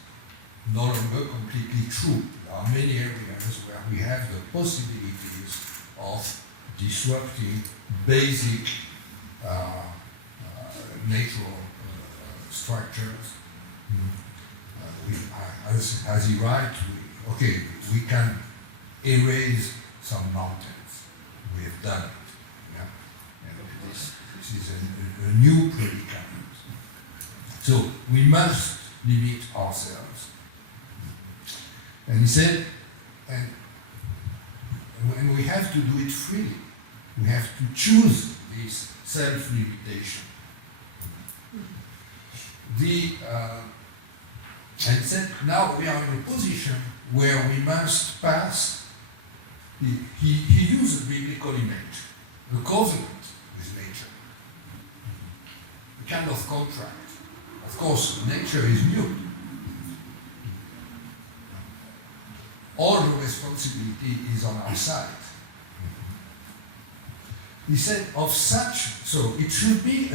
no longer completely true. There are many areas where we have the possibilities of disrupting basic natural structures. As he writes, we can erase some mountains. We have done it. And this is a new predicament. So we must limit ourselves. And he said, and we have to do it freely. We have to choose this self-limitation. And said, now we are in a position where we must pass, he used a biblical image, the covenant with nature, a kind of contract. Of course, nature is new. All the responsibility is on our side. He said of such, so it should be,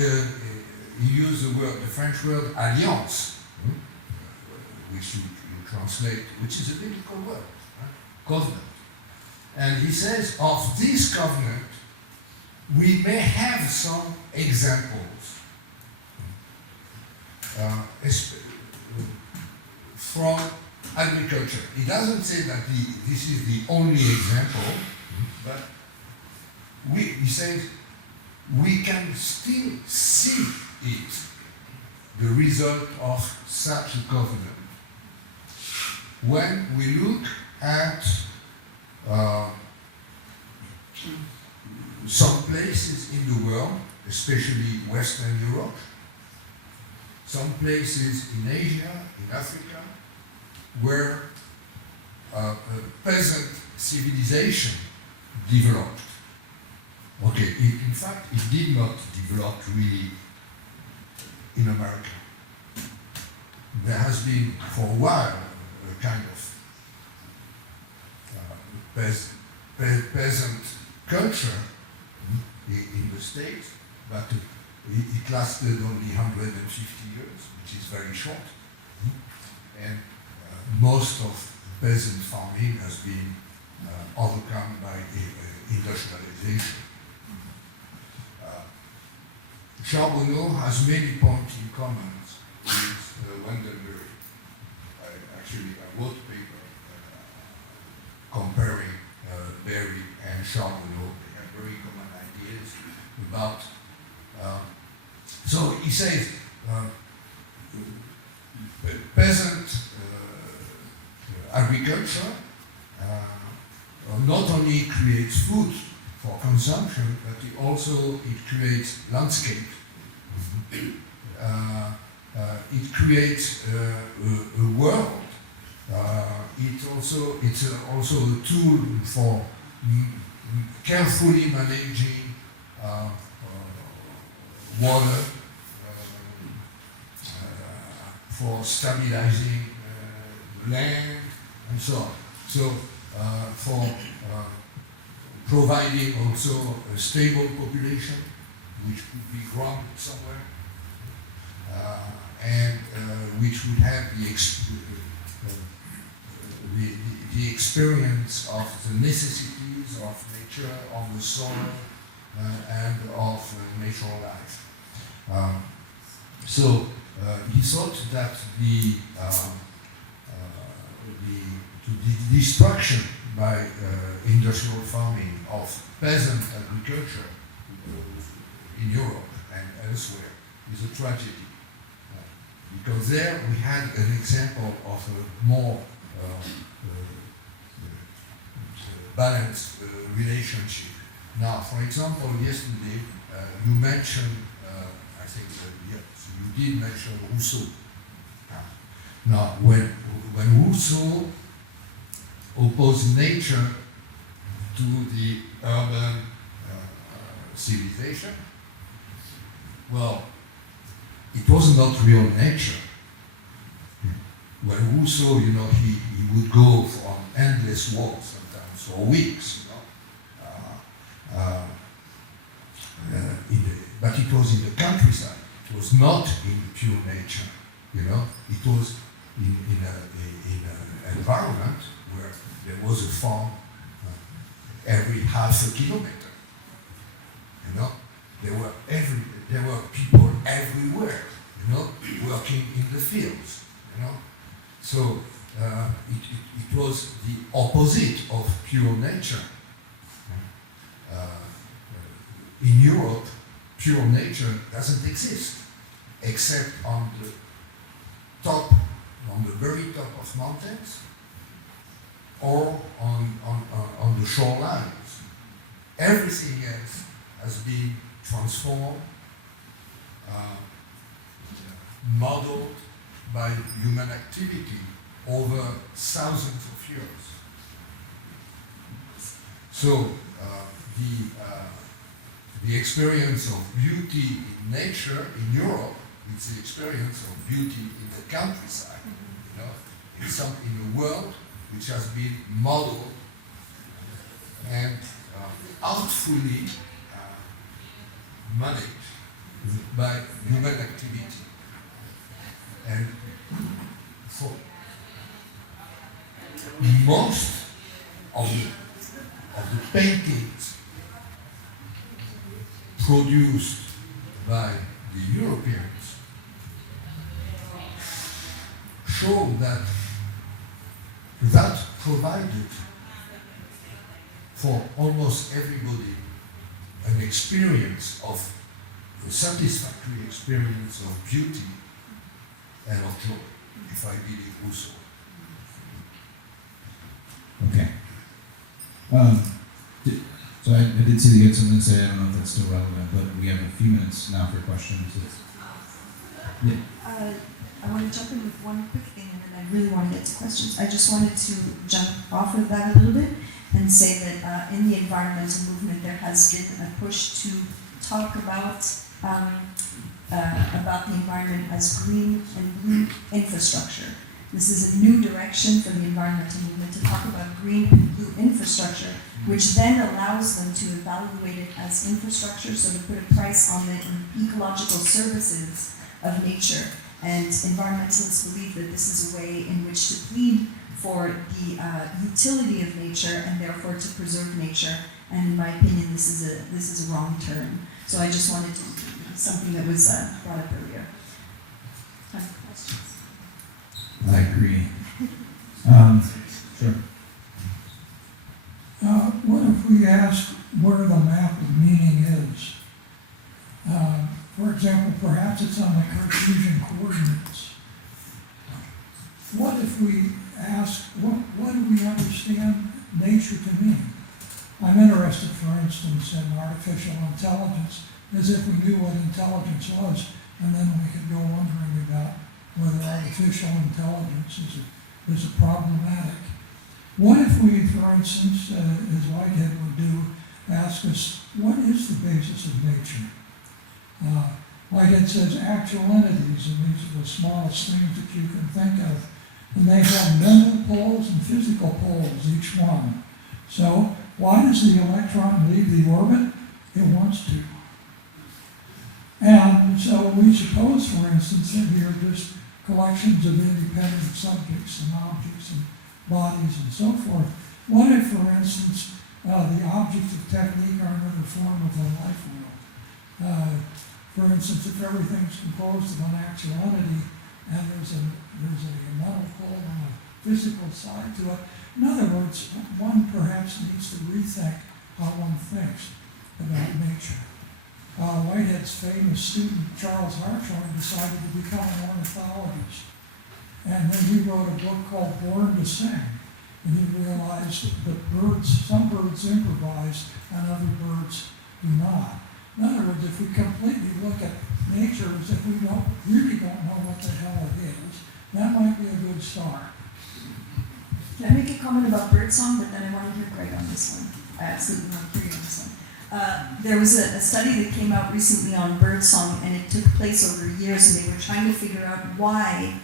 he used the French word alliance, which you translate, which is a biblical word, covenant. And he says of this covenant, we may have some examples from agriculture. He doesn't say that this is the only example, but he says we can still see it, the result of such a covenant, when we look at some places in the world, especially Western Europe, some places in Asia, in Africa, where a peasant civilization developed. In fact, it did not develop really in America. There has been, for a while, a kind of peasant culture in the States, but it lasted only 150 years, which is very short. And most of peasant farming has been overcome by industrialization. Charbonneau has many points in common with Wendelbury. Actually, I wrote a paper comparing Berry and Charbonneau. They have very common ideas about. So he says, peasant agriculture not only creates food for consumption, but it creates landscape. It creates a world. It's also a tool for carefully managing water, for stabilizing land, and so on. So for providing also a stable population, which could be grounded somewhere, and which would have the experience of the necessities of nature, of the soil, and of natural life. So he thought that the destruction by industrial farming of peasant agriculture in Europe and elsewhere is a tragedy. Because there we had an example of a more balanced relationship. Now, for example, yesterday you mentioned, I think yes, you did mention Rousseau. Now, when Rousseau opposed nature to the urban civilization, well, it was not real nature. When Rousseau, he would go on endless walks, sometimes for weeks, but it was in the countryside. It was not in pure nature, It was in an environment where there was a farm every half a kilometer. There were people everywhere, working in the fields, So it was the opposite of pure nature. In Europe, pure nature doesn't exist, except on the very top of mountains, or on the shorelines. Everything else has been transformed, modeled by human activity over thousands of years. So the experience of beauty in nature in Europe is the experience of beauty in the countryside. In a world which has been modeled and artfully managed by human activity. And for most of the paintings produced by the Europeans show that provided for almost everybody an experience of a satisfactory experience of beauty and of joy, if I believe Rousseau. Okay. So I did see that you had something to say. I don't know if that's still relevant, but we have a few minutes now for questions. Yeah. I want to jump in with one quick thing, and then I really want to get to questions. I just wanted to jump off of that a little bit and say that in the environmental movement there has been a push to talk about the environment as green and blue infrastructure. This is a new direction for the environmental movement to talk about green and blue infrastructure which then allows them to evaluate it as infrastructure, so to put a price on the ecological services of nature. And environmentalists believe that this is a way in which to plead for the utility of nature and therefore to preserve nature. And in my opinion, this is a wrong turn. So I just wanted to, something that was brought up earlier. Time for questions. I agree. Sure. What if we ask where the map of meaning is? For example, perhaps it's on the Cartesian coordinates. What if we ask, what do we understand nature to mean? I'm interested, for instance, in artificial intelligence, as if we knew what intelligence was, and then we could go wondering about whether artificial intelligence is problematic. What if we, for instance, as Whitehead would do, ask us, what is the basis of nature? Whitehead says actual entities, and these are the smallest things that you can think of. And they have mental poles and physical poles, each one. So, why does the electron leave the orbit? It wants to. And so we suppose, for instance, that here are just collections of independent subjects and objects and bodies and so forth. What if, for instance, the objects of technique are another form of the life world? For instance, if everything's composed of an actual entity and there's a mental pole and a physical side to it, in other words, one perhaps needs to rethink how one thinks about nature. Whitehead's famous student, Charles Hartshorne, decided to become an ornithologist. And then he wrote a book called Born to Sing. And he realized that some birds improvise and other birds do not. In other words, if we completely look at nature as if we really don't know what the hell it is, that might be a good start. Can I make a comment about birdsong, but then I want to hear Greg on this one. I absolutely want to hear you on this one. There was a study that came out recently on birdsong, and it took place over years, and they were trying to figure out why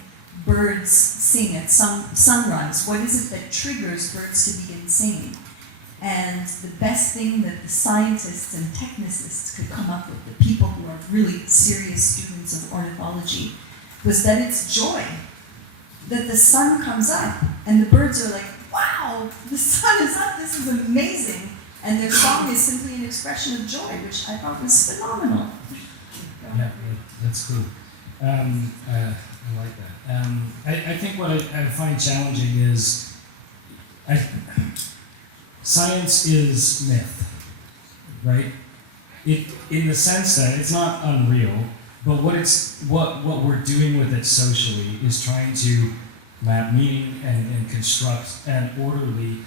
birds sing at sunrise. What is it that triggers birds to begin singing? And the best thing that the scientists and technicists could come up with, the people who are really serious students of ornithology, was that it's joy. That the sun comes up and the birds are like, wow, the sun is up, this is amazing. And their song is simply an expression of joy, which I thought was phenomenal. Yeah, that's cool. I like that. I think what I find challenging is science is myth, right? In the sense that it's not unreal, but what we're doing with it socially is trying to map meaning and construct an orderly.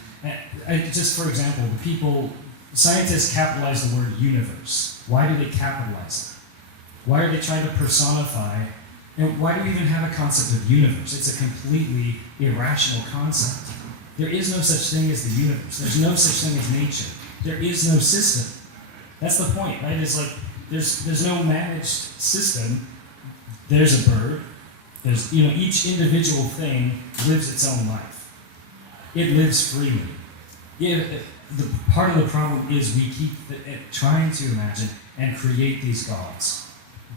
Just for example, scientists capitalize the word universe. Why do they capitalize it? Why are they trying to personify? And why do we even have a concept of universe? It's a completely irrational concept. There is no such thing as the universe. There's no such thing as nature. There is no system. That's the point, right? It's like there's no managed system. There's a bird. There's each individual thing lives its own life. It lives freely. The part of the problem is we keep trying to imagine and create these gods,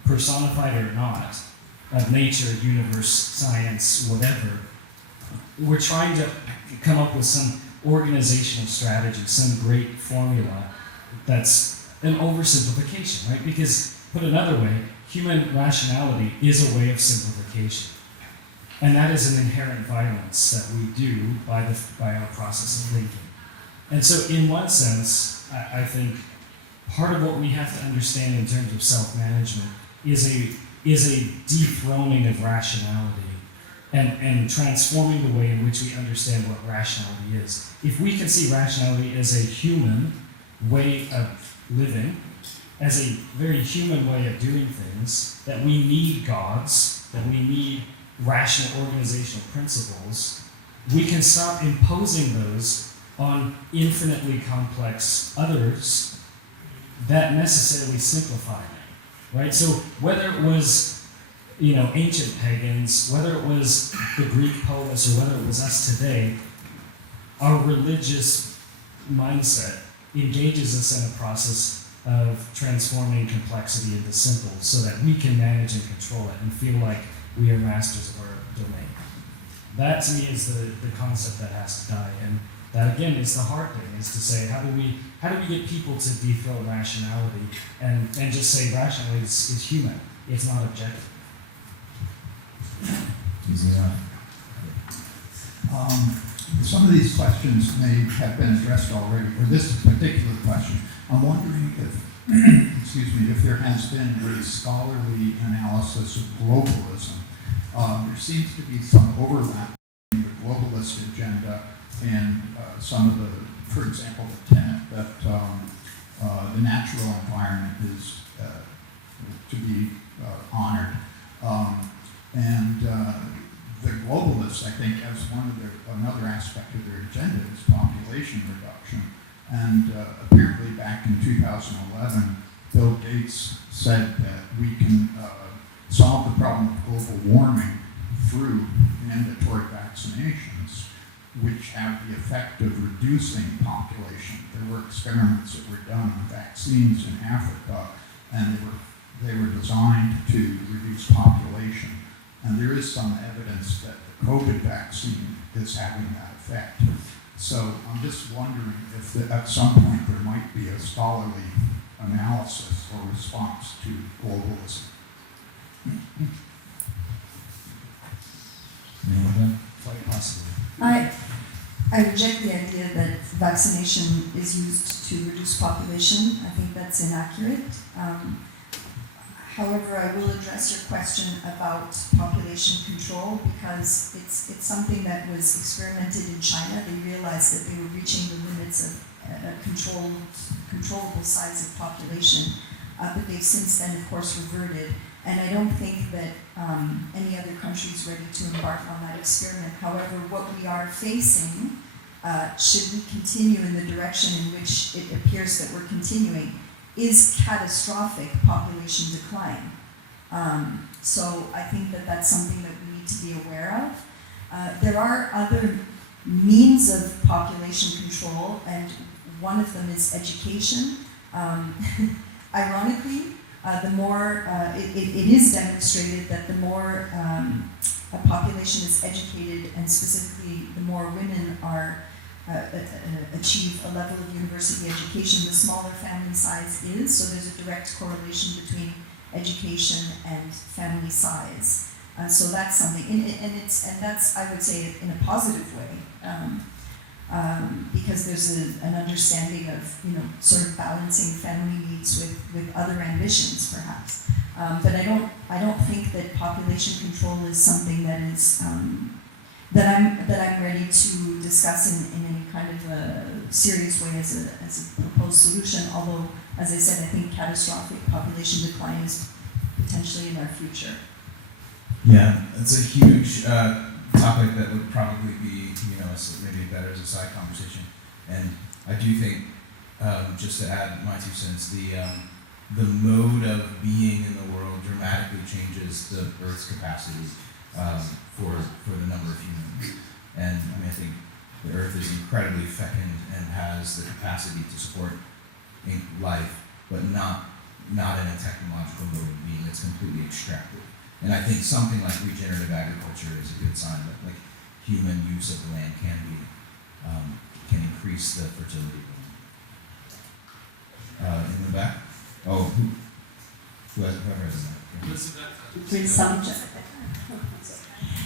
personified or not, of nature, universe, science, whatever. We're trying to come up with some organizational strategy, some great formula that's an oversimplification, right? Because, put another way, human rationality is a way of simplification. And that is an inherent violence that we do by our process of thinking. And so in one sense, I think part of what we have to understand in terms of self-management is a dethroning of rationality and transforming the way in which we understand what rationality is. If we can see rationality as a human way of living, as a very human way of doing things, that we need gods, that we need rational organizational principles, we can stop imposing those on infinitely complex others that necessarily simplify them, right? So whether it was, ancient pagans, whether it was the Greek poets, or whether it was us today, our religious mindset engages us in a process of transforming complexity into simple so that we can manage and control it and feel like we are masters of our domain. That to me is the concept that has to die. And that again is the hard thing, is to say how do we get people to dethrone rationality and just say rationality is human, it's not objective. Easy enough. Some of these questions may have been addressed already, or this particular question. I'm wondering if, excuse me, if there has been a scholarly analysis of globalism. There seems to be some overlap in the globalist agenda and some of the, for example, the tenet that the natural environment is to be honored. The globalists, I think, as another aspect of their agenda is population reduction. And apparently back in 2011, Bill Gates said that we can solve the problem of global warming through mandatory vaccinations, which have the effect of reducing population. There were experiments that were done on vaccines in Africa, and they were designed to reduce population. And there is some evidence that the COVID vaccine is having that effect. So I'm just wondering if at some point there might be a scholarly analysis or response to globalism. Quite possibly. I reject the idea that vaccination is used to reduce population. I think that's inaccurate. However, I will address your question about population control because it's something that was experimented in China. They realized that they were reaching the limits of a controllable size of population, but they've since then, of course, reverted. And I don't think that any other country is ready to embark on that experiment. However, what we are facing, should we continue in the direction in which it appears that we're continuing, is catastrophic population decline. So I think that that's something that we need to be aware of. There are other means of population control, and one of them is education. Ironically, the more it is demonstrated that the more a population is educated, and specifically the more women are achieve a level of university education, the smaller family size is. So there's a direct correlation between education and family size. So that's something, and that's, I would say, in a positive way, because there's an understanding of sort of balancing family needs with other ambitions, perhaps. But I don't think that population control is something that is that I'm ready to discuss in any kind of a serious way as a proposed solution. Although, as I said, I think catastrophic population decline is potentially in our future. Yeah, it's a huge topic that would probably be, maybe better as a side conversation. And I do think, just to add my 2 cents, the mode of being in the world dramatically changes the Earth's capacity for the number of humans. And I think the Earth is incredibly fecund and has the capacity to support life, but not in a technological mode of being that's completely extracted. And I think something like regenerative agriculture is a good sign that human use of the land can increase the fertility. In the back? Oh, whoever has that? Great subject.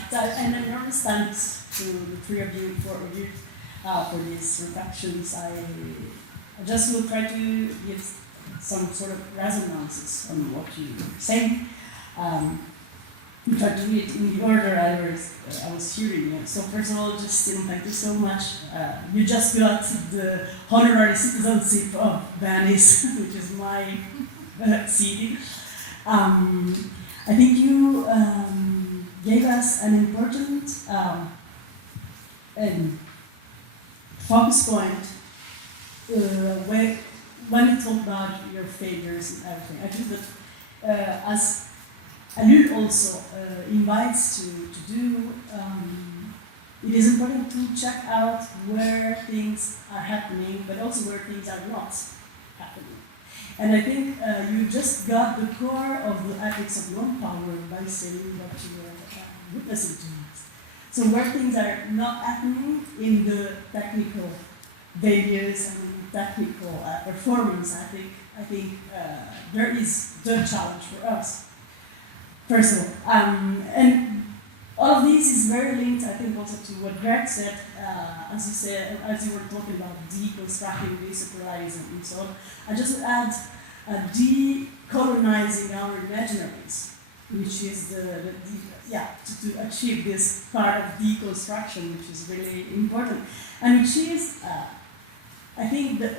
So, an enormous thanks to the three of you for these reflections. I just will try to give some sort of resonances on what you were saying. Try to read in the order I was hearing. So first of all, Justine, thank you so much. You just got the honorary citizenship of Venice, which is my city. I think you gave us an important focus point when you talk about your failures and everything. I think that as Ellul also invites to do it is important to check out where things are happening, but also where things are not happening. And I think you just got the core of the ethics of non-power by saying what you were witnessing to us. So where things are not happening in the technical values and technical performance, I think there is the challenge for us. First of all, and all of this is very linked, I think, also to what Greg said, as you were talking about deconstructing desacralizing and so on. I just would add decolonizing our imaginaries, which is to achieve this part of deconstruction, which is really important, and which is, I think, the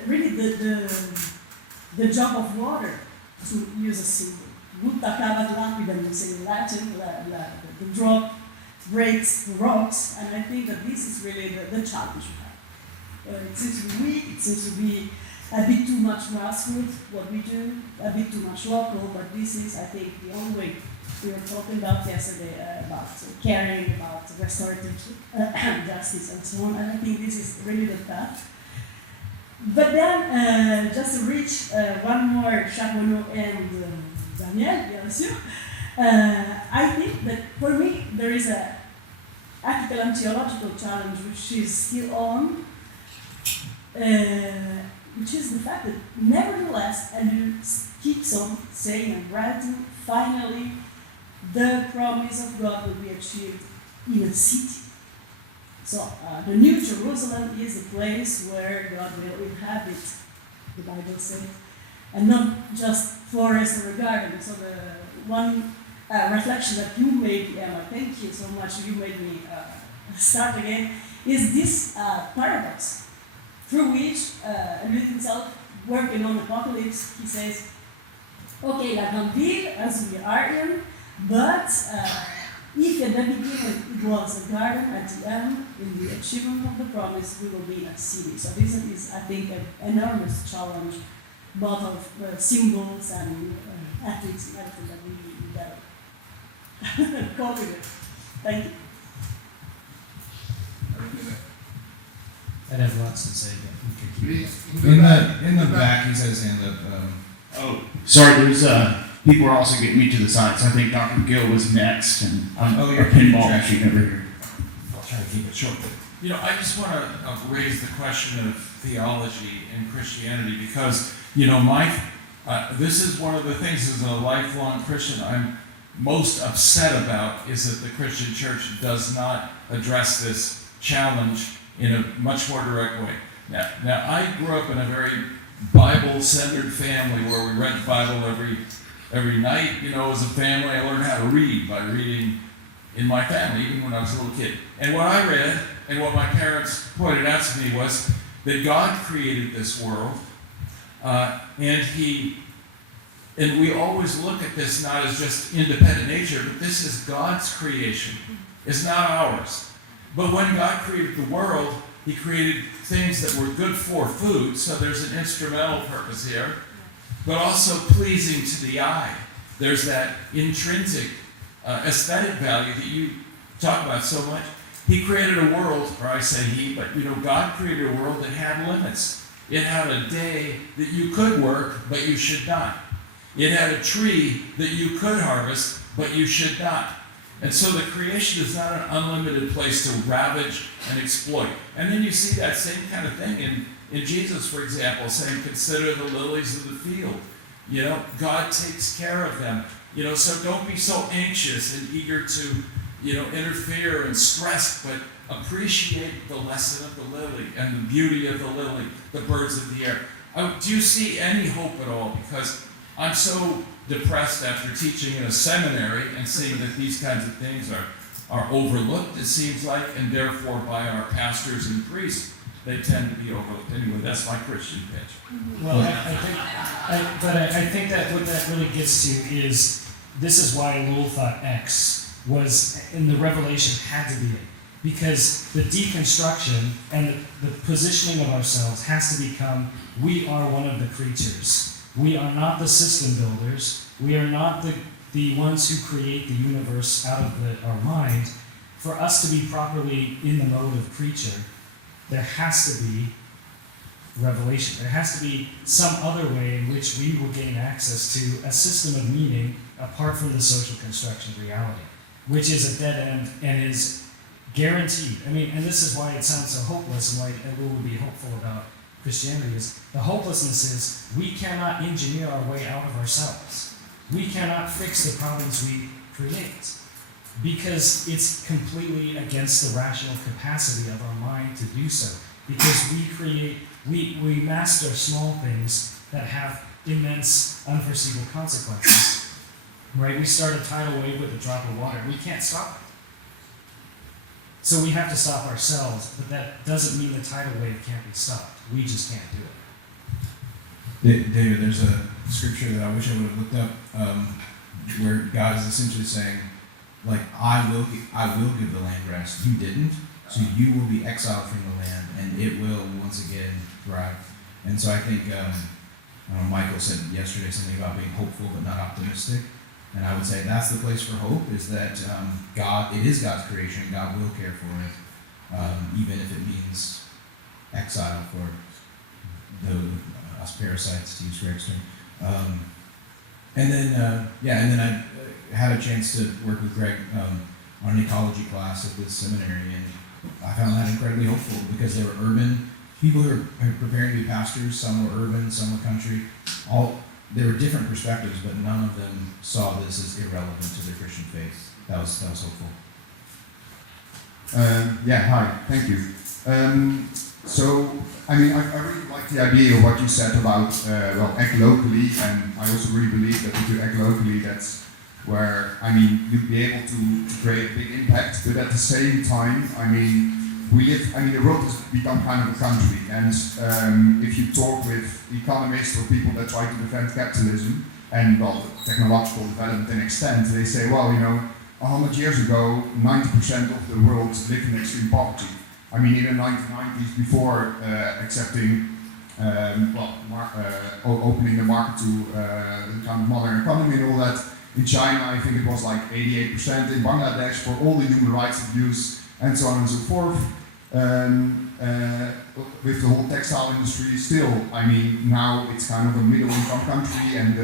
job of water, to use a symbol. Gutta cavat lapidem, we say in Latin, the drop breaks the rocks, and I think that this is really the challenge we have. It seems to be weak, it seems to be a bit too much grassroots, what we do, a bit too much local, but this is, I think, the only way. We were talking about yesterday about caring, about restorative justice and so on, and I think this is really the path. But then, just to reach one more, Jacques and Daniel, bien sûr, I think that for me there is a ethical and theological challenge which is still on, which is the fact that nevertheless, and you keeps on saying and writing, finally the promise of God will be achieved in a city. So the New Jerusalem is the place where God will inhabit, the Bible says, and not just forest or a garden. So the one reflection that you made, Emma, thank you so much, you made me start again, is this paradox through which Ellul himself, working on Apocalypse, he says, okay, la grande ville, as we are in, but if at the beginning it was a garden, at the end, in the achievement of the promise, we will be a city. So this is, I think, an enormous challenge, both of symbols and ethics and everything that we develop. Cultivate. Thank you. I'd have lots to say, but we could keep In the back, he's had his hand up. Oh, sorry, there's people are also getting me to the side, so I think Dr. Gill was next, and I'm Oh, a you're pinball track. machine over here. I'll try to keep it short. You know, I just want to raise the question of theology and Christianity because, you know, this is one of the things as a lifelong Christian I'm most upset about is that the Christian church does not address this challenge in a much more direct way. Now I grew up in a very Bible-centered family where we read the Bible every night. You know, as a family, I learned how to read by reading in my family, even when I was a little kid. And what I read, and what my parents pointed out to me was that God created this world, and we always look at this not as just independent nature, but this is God's creation. It's not ours. But when God created the world, He created things that were good for food, so there's an instrumental purpose here, but also pleasing to the eye. There's that intrinsic aesthetic value that you talk about so much. He created a world, or I say He, but you know, God created a world that had limits. It had a day that you could work, but you should not. It had a tree that you could harvest, but you should not. And so the creation is not an unlimited place to ravage and exploit. And then you see that same kind of thing in Jesus, for example, saying, consider the lilies of the field. You know, God takes care of them. You know, so don't be so anxious and eager to, you know, interfere and stressed, but appreciate the lesson of the lily and the beauty of the lily, the birds of the air. Do you see any hope at all? Because I'm so depressed after teaching in a seminary and seeing that these kinds of things are overlooked, it seems like, and therefore by our pastors and priests, they tend to be overlooked. Anyway, that's my Christian pitch. Well, I think that what that really gets to is this is why Ellul thought X was in the revelation had to be it. Because the deconstruction and the positioning of ourselves has to become, we are one of the creatures. We are not the system builders. We are not the ones who create the universe out of our mind. for us to be properly in the mode of creature, there has to be revelation. There has to be some other way in which we will gain access to a system of meaning apart from the social construction of reality, which is a dead end and is guaranteed. I mean, and this is why it sounds so hopeless and why Ellul would be hopeful about Christianity is the hopelessness is we cannot engineer our way out of ourselves. We cannot fix the problems we create because it's completely against the rational capacity of our mind to do so. Because we master small things that have immense unforeseeable consequences. Right? We start a tidal wave with a drop of water. We can't stop it. So we have to stop ourselves, but that doesn't mean the tidal wave can't be stopped. We just can't do it. David, there's a scripture that I wish I would have looked up, where God is essentially saying, like, I will give the land rest. You didn't, so you will be exiled from the land, and it will once again thrive. And so I think Michael said yesterday something about being hopeful but not optimistic. And I would say that's the place for hope, is that it is God's creation. God will care for it, even if it means exile for us parasites, to use Greg's term. And then I had a chance to work with Greg on an ecology class at this seminary, and I found that incredibly hopeful because there were urban people who are preparing to be pastors. Some were urban, some were country. There were different perspectives, but none of them saw this as irrelevant to their Christian faith. That was hopeful. Hi, thank you. So, I mean, I really like the idea of what you said about, act locally, and I also really believe that if you act locally, that's where, I mean, you'd be able to create a big impact, but at the same time, I mean, the world has become kind of a country, and if you talk with economists or people that try to defend capitalism and technological development and extent, they say, 100 years ago, 90% of the world lived in extreme poverty. I mean, in the 1990s, before accepting, opening the market to the kind of modern economy and all that, in China, I think it was like 88%, in Bangladesh, for all the human rights abuse, and so on and so forth. With the whole textile industry still, I mean, now it's kind of a middle income country, and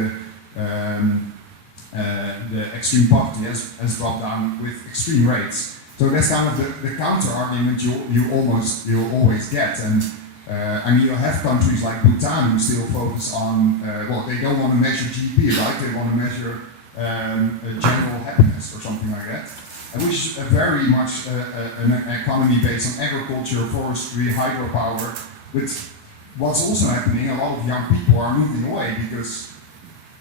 the extreme poverty has dropped down with extreme rates. So that's kind of the counter argument you'll always get. And I mean, you have countries like Bhutan who still focus on, they don't want to measure GDP, right? They want to measure general happiness or something like that. Which is very much an economy based on agriculture, forestry, hydropower. But what's also happening, a lot of young people are moving away because,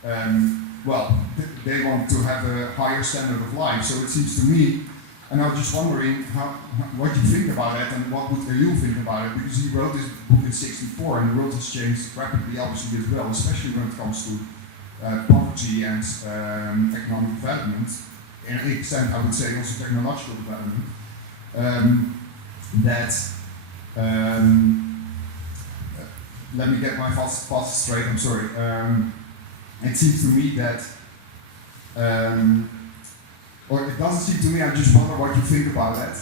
they want to have a higher standard of life. So it seems to me, and I was just wondering what you think about it, and what would Ellul think about it, because he wrote this book in '64, and the world has changed rapidly, obviously, as well, especially when it comes to poverty and economic development. In an extent, I would say also technological development, let me get my thoughts straight, I'm sorry. It seems to me that, or it doesn't seem to me, I just wonder what you think about that,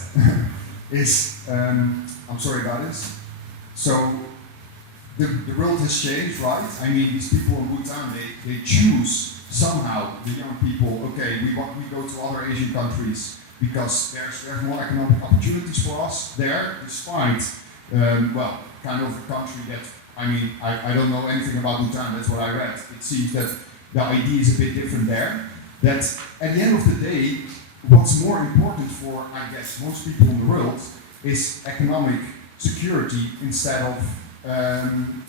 I'm sorry about this. So, the world has changed, right? I mean, these people in Bhutan, they choose somehow, the young people, okay, we go to other Asian countries because there's more economic opportunities for us there, despite, kind of a country that, I mean, I don't know anything about Bhutan, that's what I read. It seems that the idea is a bit different there. That at the end of the day, what's more important for, I guess, most people in the world is economic security instead of, and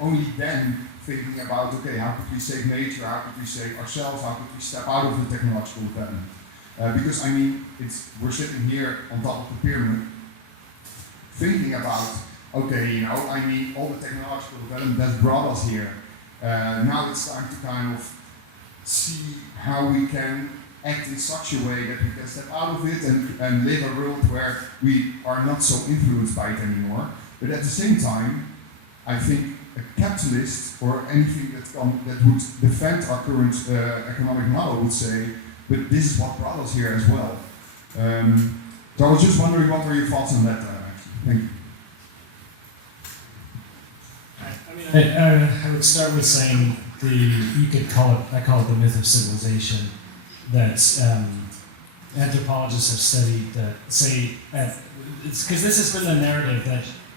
only then thinking about, okay, how could we save nature, how could we save ourselves, how could we step out of the technological development? Because, I mean, we're sitting here on top of the pyramid, thinking about, okay, I mean, all the technological development that's brought us here. Now it's time to kind of see how we can act in such a way that we can step out of it and live a world where we are not so influenced by it anymore. But at the same time, I think a capitalist or anything that would defend our current economic model would say, but this is what brought us here as well. So I was just wondering, what were your thoughts on that? Thank you. I would start with saying I call it the myth of civilization, that anthropologists have studied that say, it's because this has been the narrative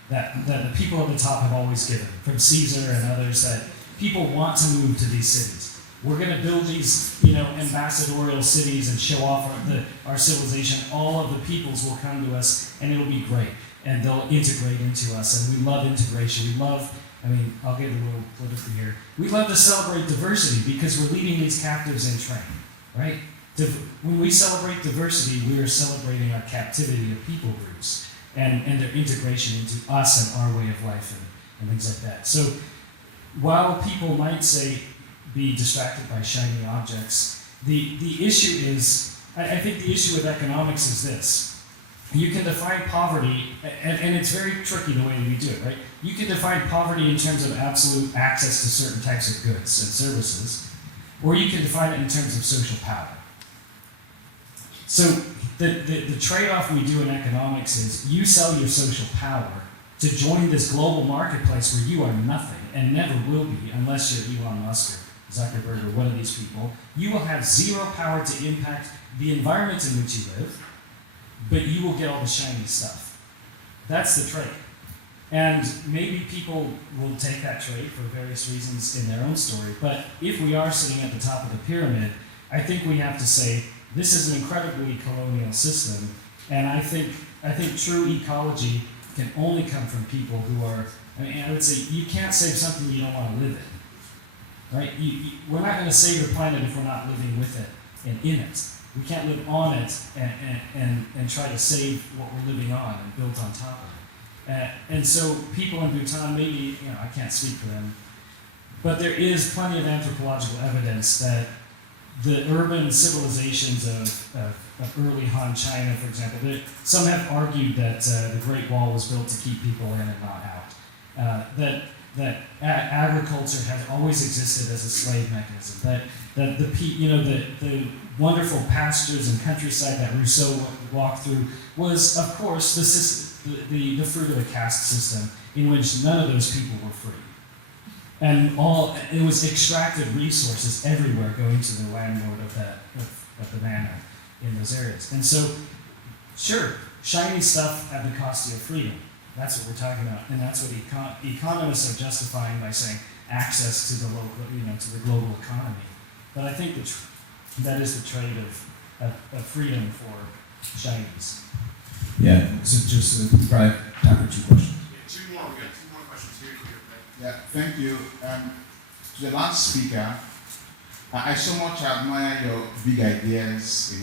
that the people at the top have always given, from Caesar and others, that people want to move to these cities. We're going to build these, ambassadorial cities and show off our civilization. All of the peoples will come to us, and it'll be great, and they'll integrate into us. And we love integration. I'll get a little political here. We love to celebrate diversity because we're leading these captives in train, right? When we celebrate diversity, we are celebrating our captivity of people groups and their integration into us and our way of life and things like that. So while people might say be distracted by shiny objects, the issue is, I think the issue with economics is this. You can define poverty, and it's very tricky the way we do it, right? You can define poverty in terms of absolute access to certain types of goods and services, or you can define it in terms of social power. So the trade-off we do in economics is you sell your social power to join this global marketplace where you are nothing and never will be unless you're Elon Musk or Zuckerberg or one of these people. You will have zero power to impact the environment in which you live, but you will get all the shiny stuff. That's the trade. And maybe people will take that trade for various reasons in their own story, but if we are sitting at the top of the pyramid, I think we have to say, this is an incredibly colonial system, and I think true ecology can only come from people who are, I would say, you can't save something you don't want to live in, right? We're not going to save the planet if we're not living with it and in it. We can't live on it and try to save what we're living on and build on top of it. And so people in Bhutan, maybe, I can't speak for them, but there is plenty of anthropological evidence that the urban civilizations of early Han China, for example, some have argued that the Great Wall was built to keep people in and not out. That agriculture has always existed as a slave mechanism. That the wonderful pastures and countryside that Rousseau walked through was, of course, the fruit of a caste system in which none of those people were free. And it was extracted resources everywhere going to the landlord of the manor in those areas. And so, sure, shiny stuff at the cost of your freedom. That's what we're talking about, and that's what economists are justifying by saying access to the local, to the global economy. But I think that is the trade of freedom for shinies. Yeah, so just probably time for 2 questions. We got 2 more questions here. Yeah, thank you. To the last speaker, I so much admire your big ideas,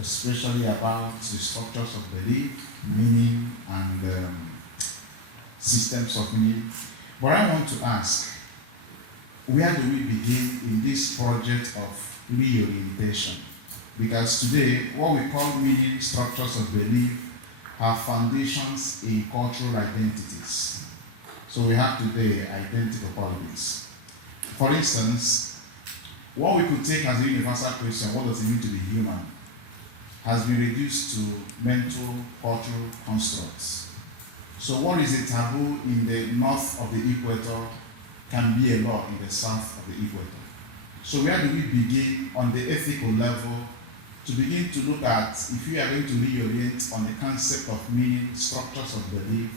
especially about the structures of belief, meaning, and systems of meaning. But I want to ask, where do we begin in this project of reorientation? Because today, what we call meaning, structures of belief, have foundations in cultural identities. So we have today identical politics. For instance, what we could take as a universal question, what does it mean to be human, has been reduced to mental, cultural constructs. So what is a taboo in the north of the equator can be a law in the south of the equator. So where do we begin on the ethical level to begin to look at, if we are going to reorient on the concept of meaning, structures of belief,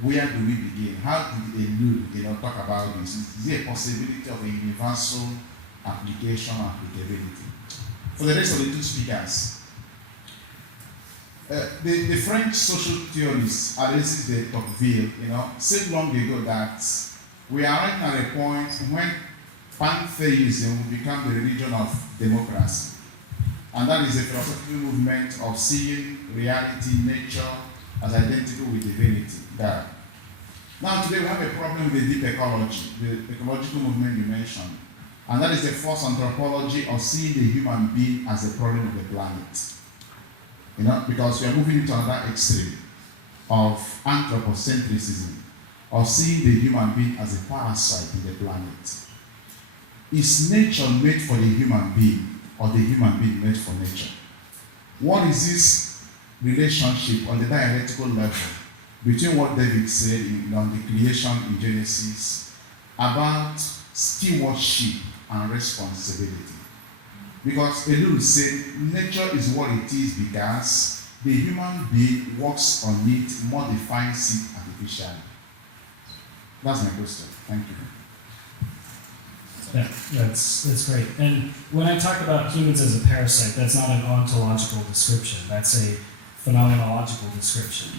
where do we begin? How did Ellul talk about this? Is there a possibility of a universal application or applicability? For the rest of the 2 speakers, the French social theorist Alexis de Tocqueville, said long ago that we are right at a point when pantheism will become the religion of democracy. And that is a philosophical movement of seeing reality, nature, as identical with divinity, God. Now today we have a problem with the deep ecology, the ecological movement you mentioned. And that is the false anthropology of seeing the human being as a problem of the planet. Because we are moving into another extreme of anthropocentrism, of seeing the human being as a parasite in the planet. Is nature made for the human being, or the human being made for nature? What is this relationship on the dialectical level between what David said on the creation in Genesis about stewardship and responsibility? Because Ellul said nature is what it is because the human being works on it, modifies it artificially. That's my question. Thank you. Yeah, that's great. And when I talk about humans as a parasite, that's not an ontological description. That's a phenomenological description.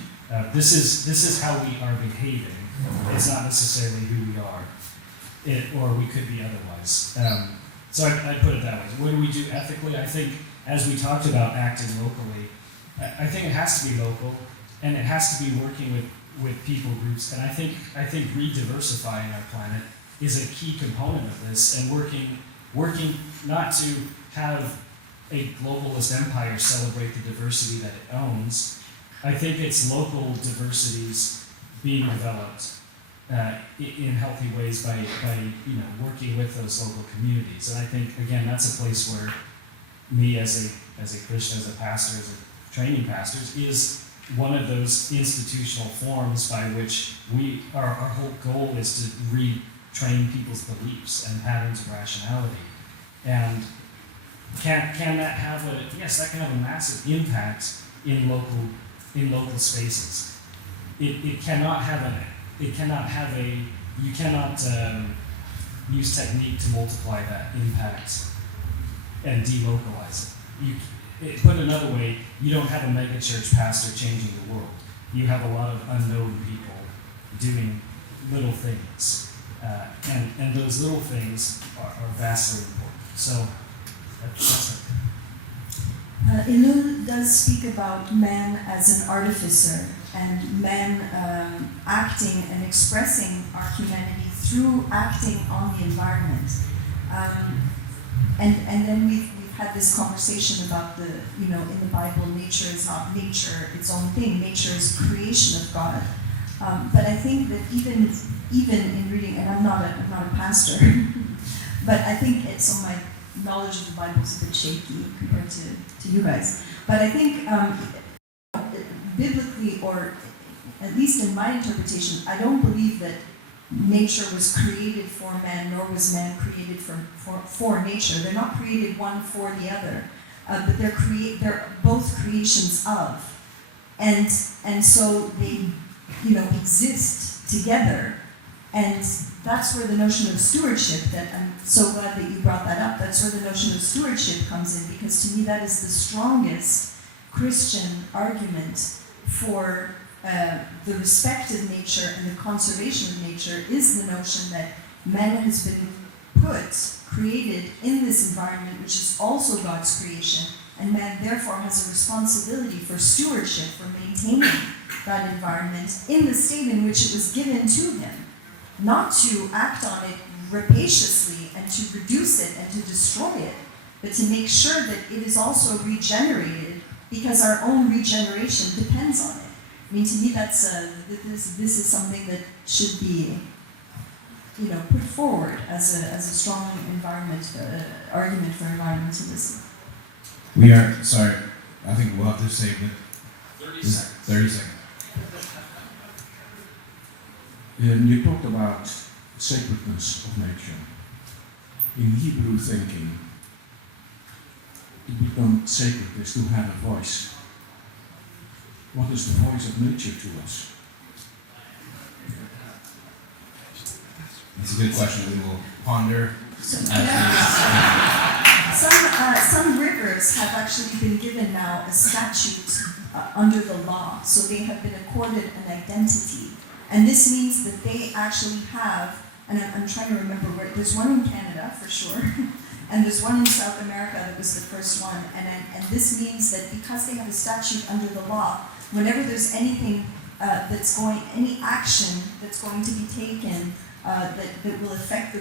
This is how we are behaving. It's not necessarily who we are, or we could be otherwise. So I put it that way. What do we do ethically? I think, as we talked about acting locally, I think it has to be local, and it has to be working with people groups. And I think re-diversifying our planet is a key component of this, and working not to have a globalist empire celebrate the diversity that it owns. I think it's local diversities being developed in healthy ways by working with those local communities. And I think, again, that's a place where me as a Christian, as a pastor, as a training pastor, is one of those institutional forms by which our whole goal is to retrain people's beliefs and patterns of rationality. And can that have that can have a massive impact in local spaces. You cannot use technique to multiply that impact and delocalize it. Put another way, you don't have a megachurch pastor changing the world. You have a lot of unknown people doing little things, and those little things are vastly important. So that's it. Ellul does speak about man as an artificer, and man acting and expressing our humanity through acting on the environment. And then we've had this conversation about in the Bible, nature is not nature, its own thing. Nature is creation of God. But I think that even in reading, and I'm not a pastor, but I think so my knowledge of the Bible is a bit shaky compared to you guys. But I think biblically, or at least in my interpretation, I don't believe that nature was created for man, nor was man created for nature. They're not created one for the other, but they're both creations of, and so they exist together. And that's where the notion of stewardship, that I'm so glad that you brought that up, that's where the notion of stewardship comes in, because to me that is the strongest Christian argument for the respect of nature and the conservation of nature, is the notion that man has been created in this environment, which is also God's creation, and man therefore has a responsibility for stewardship, for maintaining that environment in the state in which it was given to him. Not to act on it rapaciously and to reduce it and to destroy it, but to make sure that it is also regenerated, because our own regeneration depends on it. I mean, to me, that's this is something that should be, put forward as a strong argument for environmentalism. We are sorry. I think we'll have to save it. 30 seconds. You talked about sacredness of nature. In Hebrew thinking, to become sacred is to have a voice. What is the voice of nature to us? That's a good question. We will ponder. Some rivers have actually been given now a statute under the law, so they have been accorded an identity. And this means that they actually have, and I'm trying to remember where, there's one in Canada for sure, and there's one in South America that was the first one. And this means that because they have a statute under the law, whenever there's anything any action that's going to be taken that will affect the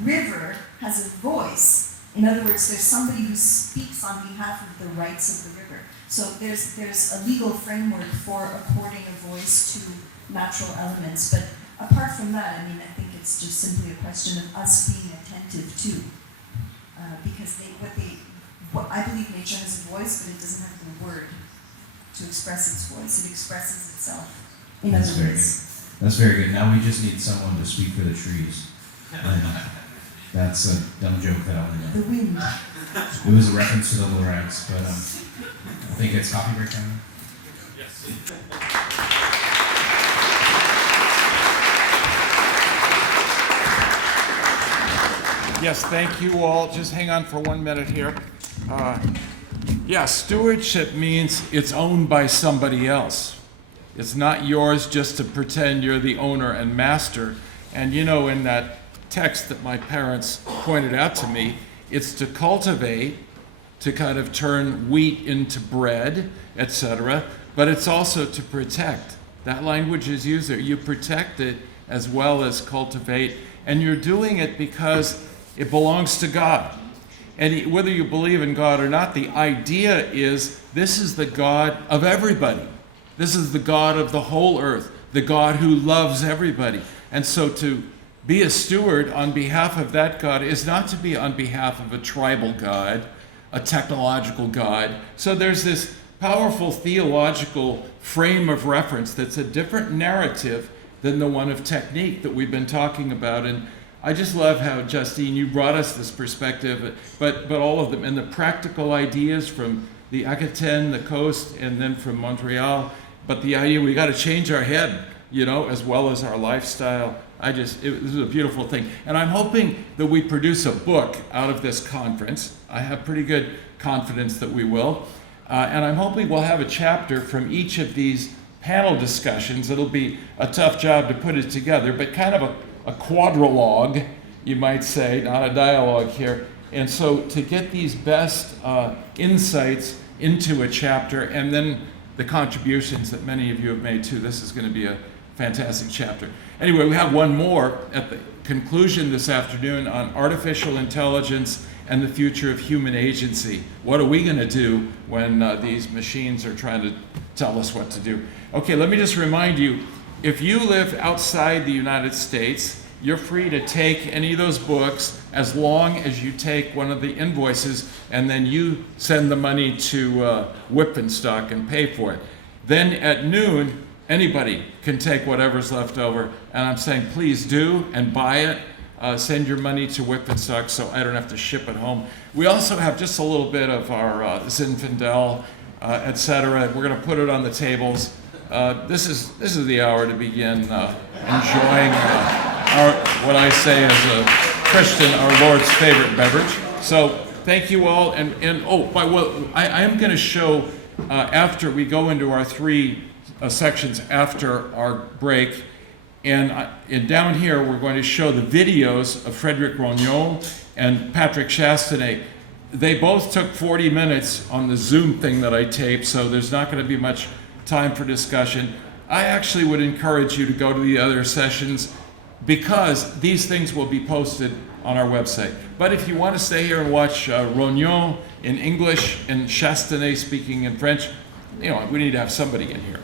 river has a voice. In other words, there's somebody who speaks on behalf of the rights of the river. So there's a legal framework for according a voice to natural elements. But apart from that, I mean, I think it's just simply a question of us being attentive to, because I believe nature has a voice, but it doesn't have the the word to express its voice. It expresses itself in That's other very ways. That's very good. Now we just need someone to speak for the trees. And that's a dumb joke that I only know. The wind. It was a reference to the Lorax, but I think it's copyright time. Yes, thank you all. Just hang on for 1 minute here. Yeah, stewardship means it's owned by somebody else. It's not yours just to pretend you're the owner and master. And you know, in that text that my parents pointed out to me, it's to cultivate, to kind of turn wheat into bread, etc. But it's also to protect. That language is used there. You protect it as well as cultivate. And you're doing it because it belongs to God. And whether you believe in God or not, the idea is this is the God of everybody. This is the God of the whole earth, the God who loves everybody. And so to be a steward on behalf of that God is not to be on behalf of a tribal God, a technological God. So there's this powerful theological frame of reference that's a different narrative than the one of technique that we've been talking about. And I just love how, Justine, you brought us this perspective, but all of them, and the practical ideas from the Aquitaine, the coast, and then from Montreal, but the idea we got to change our head, you know, as well as our lifestyle. This is a beautiful thing. And I'm hoping that we produce a book out of this conference. I have pretty good confidence that we will. And I'm hoping we'll have a chapter from each of these panel discussions. It'll be a tough job to put it together, but kind of a quadrilogue, you might say, not a dialogue here. And so to get these best insights into a chapter, and then the contributions that many of you have made too, this is going to be a fantastic chapter. Anyway, we have one more at the conclusion this afternoon on artificial intelligence and the future of human agency. What are we going to do when these machines are trying to tell us what to do? Okay, let me just remind you, if you live outside the United States, you're free to take any of those books as long as you take one of the invoices and then you send the money to Whippenstock and pay for it. Then at noon, anybody can take whatever's left over, and I'm saying please do and buy it. Send your money to Whippenstock so I don't have to ship it home. We also have just a little bit of our Zinfandel, etc. We're going to put it on the tables. This is the hour to begin enjoying what I say as a Christian, our Lord's favorite beverage. So thank you all. And I am going to show after we go into our three sections after our break. And down here, we're going to show the videos of Frédéric Rognon and Patrick Chastanet. They both took 40 minutes on the Zoom thing that I taped, so there's not going to be much time for discussion. I actually would encourage you to go to the other sessions because these things will be posted on our website. But if you want to stay here and watch Rognon in English and Chastanet speaking in French, you know, we need to have somebody in here.